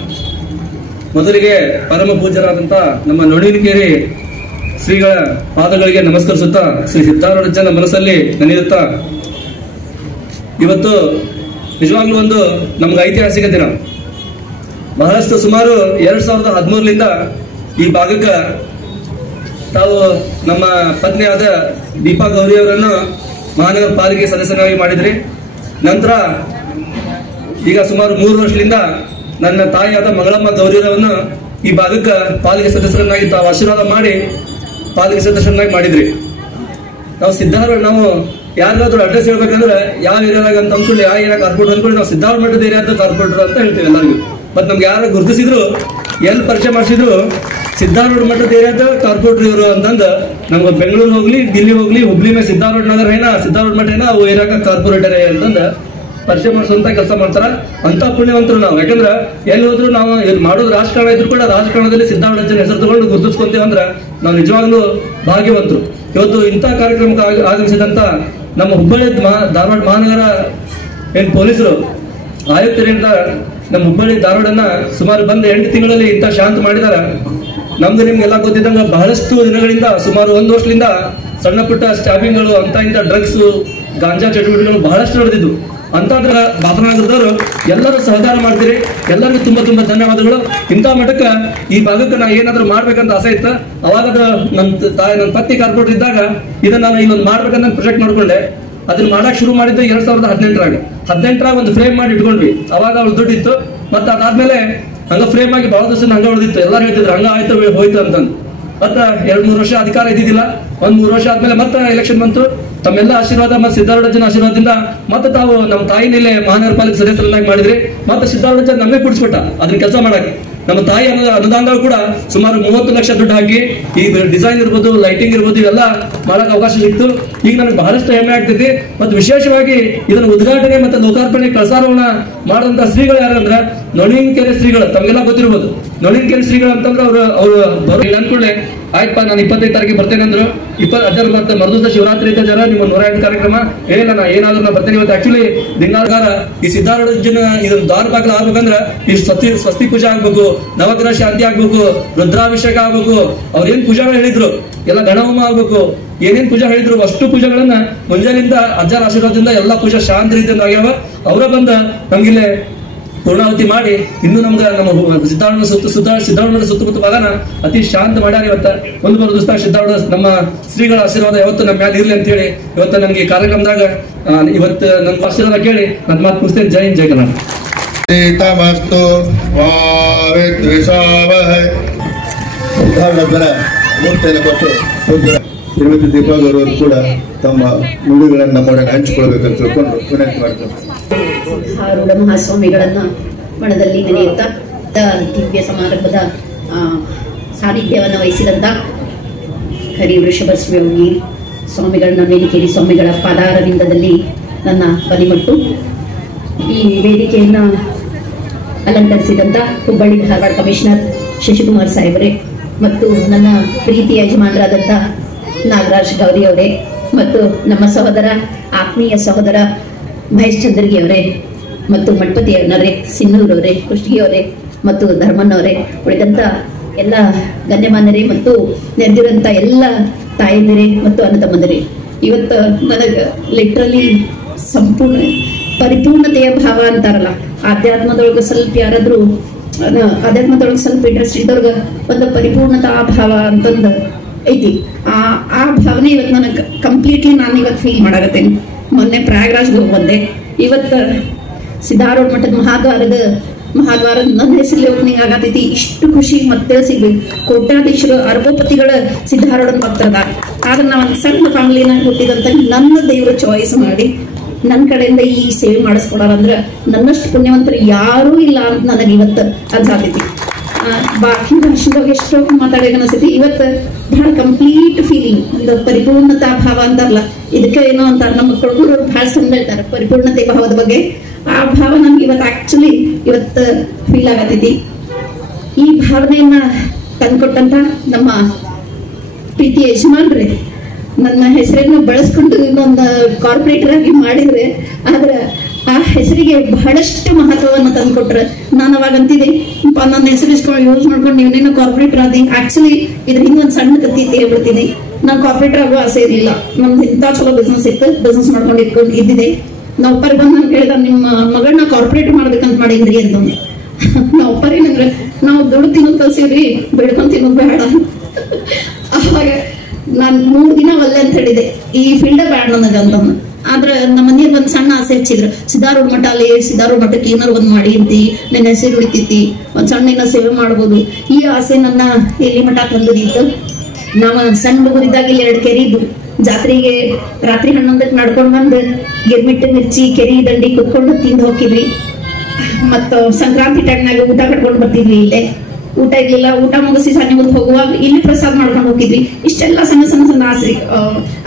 ಮೊದಲಿಗೆ ಪರಮ ಪೂಜ್ಯರಾದಂತ ನಮ್ಮ ನಡುವಿನಕೇರಿ ಶ್ರೀಗಳ ಪಾದಗಳಿಗೆ ನಮಸ್ಕರಿಸುತ್ತಾ ಶ್ರೀ ಸಿದ್ಧಾರೂಢಜ್ಜನ ಮನಸ್ಸಲ್ಲಿ ನೆನೆಯುತ್ತಾ ಇವತ್ತು ನಿಜವಾಗ್ಲೂ ಒಂದು ನಮ್ಗೆ ಐತಿಹಾಸಿಕ ದಿನ. ಬಹಳಷ್ಟು ಸುಮಾರು 2013ರಿಂದ ಈ ಭಾಗಕ್ಕೆ ತಾವು ನಮ್ಮ ಪತ್ನಿಯಾದ ದೀಪಾ ಗೌರಿ ಅವರನ್ನು ಮಹಾನಗರ ಪಾಲಿಕೆ ಸದಸ್ಯರಾಗಿ ಮಾಡಿದ್ರಿ. ನಂತರ ಈಗ ಸುಮಾರು 3 ವರ್ಷದಿಂದ ನನ್ನ ತಾಯಿಯಾದ ಮಗಳಮ್ಮ ಗೌರಿಯವರನ್ನು ಈ ಭಾಗಕ್ಕೆ ಪಾಲಿಕೆ ಸದಸ್ಯರನ್ನಾಗಿ ತಾವು ಆಶೀರ್ವಾದ ಮಾಡಿ ಪಾಲಿಕೆ ಸದಸ್ಯರನ್ನಾಗಿ ಮಾಡಿದ್ರಿ. ನಾವು ಸಿದ್ಧಾರೂಢ, ನಾವು ಯಾರಿಗಾದ್ರೂ ಅಡ್ರೆಸ್ ಹೇಳ್ಬೇಕಂದ್ರೆ ಯಾವ ಏರಿಯಾದಾಗ ಅಂತ ಅಂದ್ಕೊಳ್ಳಿ, ಯಾವ ಏರಿಯಾ ಕಾರ್ಪೊರೇಟರ್ ಅಂದ್ಕೊಳ್ಳಿ, ನಾವು ಸಿದ್ಧಾರೂಢ ಮಠದ ಏರಿಯಾದ ಕಾರ್ಪೊರೇಟರ್ ಅಂತ ಹೇಳ್ತೀವಿ ಎಲ್ಲರಿಗೂ. ಮತ್ತೆ ನಮ್ಗೆ ಯಾರು ಗುರುತಿಸಿದ್ರು, ಎಲ್ಲಿ ಪರಿಚಯ ಮಾಡಿಸಿದ್ರು, ಸಿದ್ಧಾರೂಢ ಮಠದ ಏರಿಯಾದ ಕಾರ್ಪೊರೇಟರ್ ಇವರು ಅಂತಂದು ನಮ್ಗೆ ಬೆಂಗಳೂರು ಹೋಗ್ಲಿ, ದಿಲ್ಲಿ ಹೋಗ್ಲಿ, ಹುಬ್ಳಿ ಮೇಲೆ ಸಿದ್ಧಾರೂಢ ನಗರ ಸಿದ್ಧಾರೂಢ ಮಠ ಅವು ಏರಿಯಾಗ ಕಾರ್ಪೊರೇಟರ್ ಅಂತಂದ ಪರಿಚಯ ಮಾಡಿಸುವಂತ ಕೆಲಸ ಮಾಡ್ತಾರ. ಅಂತ ಪುಣ್ಯವಂತರು ನಾವು. ಯಾಕಂದ್ರೆ ಎಲ್ಲಿ ಹೋದ್ರು ನಾವು ಮಾಡೋದು ರಾಜಕಾರಣ ಇದ್ರು ಕೂಡ ರಾಜಕಾರಣದಲ್ಲಿ ಸಿದ್ಧಾರೂಢ ಹೆಸರು ತಗೊಂಡು ಗುರುತಿಸ್ಕೊಂತೀವಿ ಅಂದ್ರೆ ನಾವು ನಿಜವಾಗ್ಲೂ ಭಾಗ್ಯವಂತರು. ಇವತ್ತು ಇಂಥ ಕಾರ್ಯಕ್ರಮಕ್ಕೆ ಆಗಮಿಸಿದಂತ ನಮ್ಮ ಹುಬ್ಬಳ್ಳಿ ಧಾರವಾಡ ಮಹಾನಗರ ಏನ್ ಪೊಲೀಸರು ಆಯುಕ್ತರಿಂದ ನಮ್ಮ ಹುಬ್ಬಳ್ಳಿ ಧಾರವಾಡನ್ನ ಸುಮಾರು ಬಂದು 8 ತಿಂಗಳಲ್ಲಿ ಇಂಥ ಶಾಂತ ಮಾಡಿದಾರ. ನಮ್ದು ನಿಮ್ಗೆಲ್ಲ ಗೊತ್ತಿದ್ದಂಗ ಬಹಳಷ್ಟು ದಿನಗಳಿಂದ ಸುಮಾರು 1 ವರ್ಷದಿಂದ ಸಣ್ಣ ಪುಟ್ಟ ಸ್ಟ್ಯಾಬಿಂಗ್ಗಳು, ಅಂತ ಇಂಥ ಡ್ರಗ್ಸ್, ಗಾಂಜಾ ಚಟುವಟಿಕೆಗಳು ಬಹಳಷ್ಟು ನಡೆದಿದ್ದು. ಅಂತಂದ್ರ ಬಾಪನಗರದವರು ಎಲ್ಲರೂ ಸಹಕಾರ ಮಾಡ್ತೀರಿ. ಎಲ್ಲರಿಗೂ ತುಂಬಾ ತುಂಬಾ ಧನ್ಯವಾದಗಳು. ಇಂಥ ಮಠಕ್ಕೆ ಈ ಭಾಗಕ್ಕೆ ನಾ ಏನಾದ್ರು ಮಾಡ್ಬೇಕಂತ ಆಸೆ ಇತ್ತು. ಅವಾಗ ನನ್ನ ಪತ್ನಿ ಕಾರ್ಪೊರೇಟರ್ ಇದ್ದಾಗ ಇದನ್ನ ನಾನು ಇನ್ನೊಂದು ಮಾಡ್ಬೇಕಂತ ಪ್ರೊಜೆಕ್ಟ್ ಮಾಡ್ಕೊಂಡೆ. ಅದನ್ನ ಮಾಡಕ್ ಶುರು ಮಾಡಿದ್ದು 2018 ಒಂದು ಫ್ರೇಮ್ ಮಾಡಿ ಇಟ್ಕೊಂಡ್ವಿ. ಅವಾಗ ಅವ್ಳು ದುಡ್ಡಿತ್ತು. ಮತ್ತೆ ಅದಾದ್ಮೇಲೆ ಹಂಗ ಫ್ರೇಮ್ ಆಗಿ ಬಹಳ ದಿವಸ ಹಂಗ ಉಳಿದಿತ್ತು. ಎಲ್ಲರೂ ಹೇಳ್ತಿದ್ರು ಹಂಗ ಆಯ್ತು ಹೋಯ್ತು ಅಂತಂದು. ಮತ್ತೆ 2-3 ವರ್ಷ ಅಧಿಕಾರ ಇದ್ದಿದ್ದಿಲ್ಲ. 1-3 ವರ್ಷ ಆದ್ಮೇಲೆ ಮತ್ತೆ ಎಲೆಕ್ಷನ್ ಬಂತು. ತಮ್ಮೆಲ್ಲ ಆಶೀರ್ವಾದ ಮತ್ತು ಸಿದ್ಧಾರೂಢ ಜನ ಆಶೀರ್ವಾದದಿಂದ ಮತ್ತೆ ತಾವು ನಮ್ಮ ತಾಯಿನಲ್ಲೇ ಮಹಾನಗರ ಪಾಲಿಕೆ ಸದಸ್ಯರನ್ನಾಗಿ ಮಾಡಿದ್ರಿ. ಮತ್ತೆ ಸಿದ್ಧಾರೂಢ ಜನ ನಮಗೆ ಕುಡಿಸ್ಬಿಟ್ಟ ಅದನ್ನ ಕೆಲಸ ಮಾಡಕ್ಕೆ. ನಮ್ಮ ತಾಯಿ ಅನುದಾನ ಕೂಡ ಸುಮಾರು 30 ಲಕ್ಷ ದುಡ್ಡು ಹಾಕಿ ಈ ಡಿಸೈನ್ ಇರ್ಬೋದು, ಲೈಟಿಂಗ್ ಇರ್ಬೋದು, ಇವೆಲ್ಲ ಮಾಡಕ್ ಅವಕಾಶ ಸಿಕ್ತು. ಈಗ ನನಗೆ ಬಹಳಷ್ಟು ಹೆಮ್ಮೆ ಆಗ್ತೈತಿ. ಮತ್ತು ವಿಶೇಷವಾಗಿ ಇದನ್ನ ಉದ್ಘಾಟನೆ ಮತ್ತು ಲೋಕಾರ್ಪಣೆ ಕಳಸಾರೋಹಣ ಮಾಡುವಂತ ಶ್ರೀಗಳು ಯಾರಂದ್ರ ನೊಣಿನಕೆರೆ ಶ್ರೀಗಳು. ತಮಗೆಲ್ಲ ಗೊತ್ತಿರ್ಬೋದು. ನೊಣಿನಕೆರೆ ಶ್ರೀಗಳು ಅಂತಂದ್ರೆ ಅವರು ಬರೋ ಅನ್ಕೊಳ್ಳೆ ಆಯ್ತಪ್ಪ ನಾನು 25 ತಾರೀಕಿಗೆ ಬರ್ತೇನೆ ಅಂದ್ರು. ಮತ್ತೆ ಮರುದಿವಸ ಶಿವರಾತ್ರಿ ಇದ್ದ ಜನ ನಿಮ್ಮ 108 ಕಾರ್ಯಕ್ರಮ ನಾ ಏನಾದ್ರು ನಾ ಬರ್ತೇನೆ. ಇವತ್ತು ಆಕ್ಚುಲಿ ದಿಂಗಾಲಗಾರ ಈ ಸಿದ್ಧಾರೂಢ ಜನ ಇದನ್ನ ದ್ವಾರ ಬಾಗಿಲು ಆಗ್ಬೇಕಂದ್ರ ಇಷ್ಟು ಸ್ವಸ್ತಿ ಪೂಜೆ ಆಗ್ಬೇಕು, ನವಗ್ರಹ ಶಾಂತಿ ಆಗ್ಬೇಕು, ರುದ್ರಾಭಿಷೇಕ ಆಗ್ಬೇಕು, ಅವ್ರೇನ್ ಪೂಜೆಗಳು ಹೇಳಿದ್ರು ಎಲ್ಲ ಗಣಹೋಮ ಆಗ್ಬೇಕು, ಏನೇನ್ ಪೂಜೆ ಹೇಳಿದ್ರು ಅಷ್ಟು ಪೂಜೆಗಳನ್ನ ಮುಂಜಾನೆಯಿಂದ ಅಜ್ಜರ ಆಶೀರ್ವಾದದಿಂದ ಎಲ್ಲಾ ಪೂಜೆ ಶಾಂತ ರೀತಿಯಿಂದ ಆಗ್ಯಾವ. ಅವರ ಬಂದ ನಮ್ಗಿಲ್ಲೇ ಪೂರ್ಣಾವತಿ ಮಾಡಿ ಇನ್ನು ನಮ್ಗೆ ನಮ್ಮ ಸಿದ್ಧಾರೂಢ ಸುತ್ತಮುತ್ತ ಭಾಗನ ಅತಿ ಶಾಂತ ಮಾಡ್ಯಾರ. ಒಂದು ಬರೋ ದಿವಸ ಸಿದ್ಧಾರೂಢ ನಮ್ಮ ಶ್ರೀಗಳ ಆಶೀರ್ವಾದ ಯಾವತ್ತು ನಮ್ಮ ಮ್ಯಾಲ ಇರ್ಲಿ ಅಂತ ಹೇಳಿ ಇವತ್ತು ನಮ್ಗೆ ಕಾರ್ಯಕ್ರಮದಾಗ ಇವತ್ತು ನನ್ನ ಆಶೀರ್ವಾದ ಕೇಳಿ ನನ್ನ ಮಾತು ಮುಗಿಸ್ತೇನೆ. ಜೈ ಹಿಂದ್, ಜೈ ಕರ್ನಾಟಕ. ಮೂರ್ತಿಯನ್ನು ಕೊಟ್ಟು ತಿರುಪತಿ ದೀಪಾಗವರು ಕೂಡ ತಮ್ಮ ನುಡಿಗಳನ್ನು ನಮ್ಮೊಡನೆ ಹಂಚಿಕೊಳ್ಬೇಕಂತ ತಿಳ್ಕೊಂಡು ವಿನಂತಿ ಮಾಡ್ತಾರೆ. ಆರೂಢ ಮಹಾಸ್ವಾಮಿಗಳನ್ನ ಮಠದಲ್ಲಿ ನೆನೆಯುತ್ತಾ ದಿವ್ಯ ಸಮಾರಂಭದ ಸಾನ್ನಿಧ್ಯವನ್ನು ವಹಿಸಿದಂತ ಕರಿ ವೃಷಭ ಯೋಗಿ ಸ್ವಾಮಿಗಳನ್ನ, ವೇದಿಕೆಯಲ್ಲಿ ಸ್ವಾಮಿಗಳ ಪಾದಾರವಿಂದದಲ್ಲಿ ನನ್ನ ಬಲಿಮಟ್ಟು. ಈ ವೇದಿಕೆಯನ್ನ ಅಲಂಕರಿಸಿದಂತ ಹುಬ್ಬಳ್ಳಿ ಧಾರವಾಡ ಕಮಿಷನರ್ ಶಶಿಕುಮಾರ್ ಸಾಹೇಬರೇ ಮತ್ತು ನನ್ನ ಪ್ರೀತಿಯ ಯಜಮಾನರಾದಂಥ ನಾಗರಾಜ್ ಗೌರಿ ಅವರೇ ಮತ್ತು ನಮ್ಮ ಸಹೋದರ ಆತ್ಮೀಯ ಸಹೋದರ ಮಹೇಶ್ ಚಂದ್ರಗಿ ಅವರೇ ಮತ್ತು ಮಠಪತಿ ಅಣ್ಣರೇ, ಸಿನ್ನೂರವರೇ, ಕುಷ್ಟಗಿಯವರೇ ಮತ್ತು ಧರ್ಮಣ್ಣವರೇ, ಉಳಿದಂತ ಎಲ್ಲ ಗಣ್ಯಮಾನ್ಯರೇ ಮತ್ತು ನೆರೆದಿರುವಂತ ಎಲ್ಲ ತಾಯಂದಿರೇ ಮತ್ತು ಅಣ್ಣ ತಮ್ಮಂದಿರೇ, ಇವತ್ತು ನನಗೆ ಲಿಟ್ರಲಿ ಸಂಪೂರ್ಣ ಪರಿಪೂರ್ಣತೆಯ ಭಾವ ಅಂತಾರಲ್ಲ, ಆಧ್ಯಾತ್ಮದೊಳಗೆ ಸ್ವಲ್ಪ ಯಾರಾದ್ರೂ ಆಧ್ಯಾತ್ಮದೊಳಗೆ ಸ್ವಲ್ಪ ಇಂಟ್ರೆಸ್ಟ್ ಇದ್ದವ್ರಿಗೆ ಒಂದು ಪರಿಪೂರ್ಣತಾ ಭಾವ ಅಂತಂದು ಐತಿ. ಆ ಭಾವನೆ ಇವತ್ತು ನನಗೆ ಕಂಪ್ಲೀಟ್ಲಿ ನಾನು ಇವತ್ತು ಫೀಲ್ ಮಾಡಾಕತ್ತೇನೆ. ಮೊನ್ನೆ ಪ್ರಯಾಗ್ರಾಜ್ಗೆ ಹೋಗಿ ಬಂದೆ. ಇವತ್ತು ಸಿದ್ಧಾರೂಢ ಮಠದ ಮಹಾದ್ವಾರದ ನನ್ನ ಹೆಸರಲ್ಲಿ ಓಪನಿಂಗ್ ಆಗತೈತಿ. ಇಷ್ಟು ಖುಷಿ ಮತ್ತೆ ಸಿಗ್ಬೇಕು. ಕೋಟ್ಯಾಧೀಶರು ಅರಬೋಪತಿಗಳ ಸಿದ್ಧಾರೂಢನ ಭಕ್ತರದ. ಆದ್ರೆ ನಾವು ಒಂದು ಸಣ್ಣ ಫ್ಯಾಮಿಲಿನ ಹುಟ್ಟಿದಂತ ನನ್ನ ದೇವರು ಚಾಯ್ಸ್ ಮಾಡಿ ನನ್ನ ಕಡೆಯಿಂದ ಈ ಸೇವೆ ಮಾಡಿಸ್ಕೊಡಾರಂದ್ರೆ ನನ್ನಷ್ಟು ಪುಣ್ಯವಂತರು ಯಾರೂ ಇಲ್ಲ ಅಂತ ನನಗೆ ಇವತ್ತು ಅನ್ಸಾತೈತಿ. ಬಾಕಿ ಭಾಷೆದಾಗ ಎಷ್ಟೋ ಮಾತಾಡೋಕೆ ಅನಿಸ್ತೈತಿ. ಇವತ್ತು ಬಹಳ ಕಂಪ್ಲೀಟ್ ಫೀಲಿಂಗ್, ಒಂದು ಪರಿಪೂರ್ಣತಾ ಭಾವ ಅಂತಾರಲ್ಲ, ಇದಕ್ಕೆ ಏನೋ ಅಂತಾರೆ ನಮ್ಮ ಕೊಡಗೂರು ಬಹಳ ಚಂದ ಹೇಳ್ತಾರೆ ಪರಿಪೂರ್ಣತೆ ಭಾವದ ಬಗ್ಗೆ. ಆ ಭಾವ ನಮ್ಗೆ ಇವತ್ತು ಆಕ್ಚುಲಿ ಇವತ್ತು ಫೀಲ್ ಆಗತೈತಿ. ಈ ಭಾವನೆಯನ್ನ ತಂದ್ಕೊಟ್ಟಂತ ನಮ್ಮ ಪ್ರೀತಿ ಯಜಮಾನ್ರೆ ನನ್ನ ಹೆಸರನ್ನು ಬಳಸ್ಕೊಂಡು ಇನ್ನೊಂದು ಕಾರ್ಪೊರೇಟರ್ ಆಗಿ ಮಾಡಿದ್ರೆ, ಆದ್ರೆ ಆ ಹೆಸರಿಗೆ ಬಹಳಷ್ಟು ಮಹತ್ವವನ್ನು ತಂದ್ಕೊಟ್ರೆ. ನಾನು ಅವಾಗ ಅಂತಿದ್ದೆ, ನನ್ನ ಹೆಸರು ಇಸ್ಕೊಂಡು ಯೂಸ್ ಮಾಡ್ಕೊಂಡು ನೀವೇನೋ ಕಾರ್ಪೊರೇಟರ್ ಆದಿ. ಆಕ್ಚುಲಿ ಇದ್ರ ಹಿಂಗೊಂದು ಸಣ್ಣ ಕತ್ತಿ ಹೇಳ್ಬಿಡ್ತೀನಿ. ನಾನು ಕಾರ್ಪೊರೇಟರ್ ಆಗೋ ಆಸೆ ಇರಲಿಲ್ಲ. ನಮ್ದು ಇಂಥ ಚಲೋ ಬಿಸ್ನೆಸ್ ಇತ್ತು, ಬಿಸ್ನೆಸ್ ಮಾಡ್ಕೊಂಡು ಇದ್ದಿದೆ. ನಾವು ಒಪ್ಪರ್ ಬಂದು ನಾನು ಕೇಳಿದ, ನಿಮ್ಮ ಮಗಳನ್ನ ಕಾರ್ಪೊರೇಟರ್ ಮಾಡ್ಬೇಕಂತ ಮಾಡಿದ್ರಿ ಅಂತಂದು. ನಾವು ಒಪ್ಪರಿ ನಂಗೆ ನಾವು ದುಡ್ಡು ತಿನ್ನೋದು ಕಲ್ಸಿವ್ರಿ, ಬೆಳ್ಕೊಂಡ್ ತಿನ್ನೋದು ಬೇಡ. ಅವಾಗ ನಾನು 3 ದಿನ ಒಲ್ಲೆ ಅಂತ ಹೇಳಿದೆ, ಈ ಫೀಲ್ಡ್ ಬ್ಯಾಡ್ ನನಗೆ ಅಂತಂದು. ಆದ್ರೆ ನಮ್ಮ ಮನೆಯವ್ರು ಒಂದ್ ಸಣ್ಣ ಆಸೆ ಹಚ್ಚಿದ್ರು, ಸಿದ್ದಾರೂಢ ಮಠ ಅಲ್ಲಿ ಸಿದ್ದಾರೂಢ ಮಠಕ್ಕೆ ಏನಾರು ಒಂದ್ ಮಾಡಿ ಅಂತಿ, ನನ್ನ ಹೆಸರು ಉಳಿತೈತಿ, ಒಂದ್ ಸಣ್ಣ ಏನೋ ಸೇವೆ ಮಾಡ್ಬೋದು. ಈ ಆಸೆ ನನ್ನ ಎಲ್ಲಿ ಮಠ ತಂದದಿತ್ತು. ನಾವ ಸಣ್ಣ ಹುಡುಗರಿದ್ದಾಗ ಇಲ್ಲಿ 2 ಕೆರೆ ಇದ್ದು, ಜಾತ್ರೆಗೆ ರಾತ್ರಿ 11ಕ್ಕೆ ನಡ್ಕೊಂಡ್ ಬಂದು ಗಿರ್ಮಿಟ್ಟು ಮಿರ್ಚಿ ಕೆರಿ ದಂಡಿ ಕುತ್ಕೊಂಡು ತಿಂದು ಹೋಗಿದ್ವಿ. ಮತ್ತ ಸಂಕ್ರಾಂತಿ ಟೈಮ್ನಾಗ ಊಟ ಕಟ್ಕೊಂಡು ಬರ್ತಿದ್ವಿ. ಇಲ್ಲೇ ಊಟ ಇರ್ಲಿಲ್ಲ, ಊಟ ಮುಗಿಸಿ ಸಂಜೆ ಮುಂದೆ ಹೋಗುವಾಗ ಇಲ್ಲಿ ಪ್ರಸಾದ ಮಾಡ್ಕೊಂಡು ಹೋಗಿದ್ವಿ. ಇಷ್ಟೆಲ್ಲ ಸಣ್ಣ ಸಣ್ಣ ಸಣ್ಣ ಆಸೆ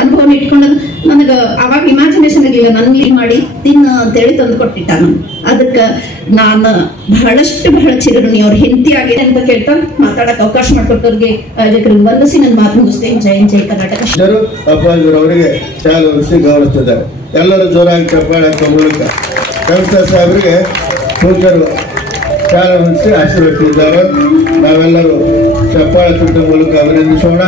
ಅನುಭವ ಇಟ್ಕೊಂಡ ನನಗ ಅವಾಗ ಇಮ್ಯಾಜಿನೇಷನ್ ಇರ್ಲಿಲ್ಲ, ನನ್ಗೆ ಮಾಡಿ ತಿನ್ನ ಅಂತೇಳಿ ತಂದು ಕೊಟ್ಟಿಟ್ಟ. ನಾನು ಅದಕ್ಕ ನಾನು ಬಹಳ ಚಿರಋಣಿ. ಅವ್ರ ಹೆಂಡತಿ ಆಗಿದೆ ಅಂತ ಕೇಳ್ತಾ ಮಾತಾಡಕ್ ಅವಕಾಶ ಮಾಡ್ಕೊಟ್ಟವ್ರಿಗೆ ಆಯೋಜಕರಿಗೆ ವಂದಿಸಿ ನನ್ನ ಮಾತು ಮುಗಿಸ್ತೇನೆ. ಜೈ ಕರ್ನಾಟಕ. ಅಪ್ಪಾಜಿಯವರಿಗೆ ಶಾಲೆ ಹೊರಿಸಿ ಗೌರವಿಸಿದ್ದಾರೆ. ಎಲ್ಲರೂ ಜೋರಾಗಿ ಚಪ್ಪಾಳೆ ಹಾಕೋ ಮೂಲಕ ಕವಿತಾ ಸಾಹೇಬರಿಗೆ ಪೂಜ್ಯರು ಶಾಲೆ ಹೊರಿಸಿ ಆಶೀರ್ವದಿಸಿದ್ದಾರೆ. ನಾವೆಲ್ಲರೂ ಚಪ್ಪಾಳೆ ತುಟ್ಟ ಮೂಲಕ ಅಭಿನಂದಿಸೋಣ.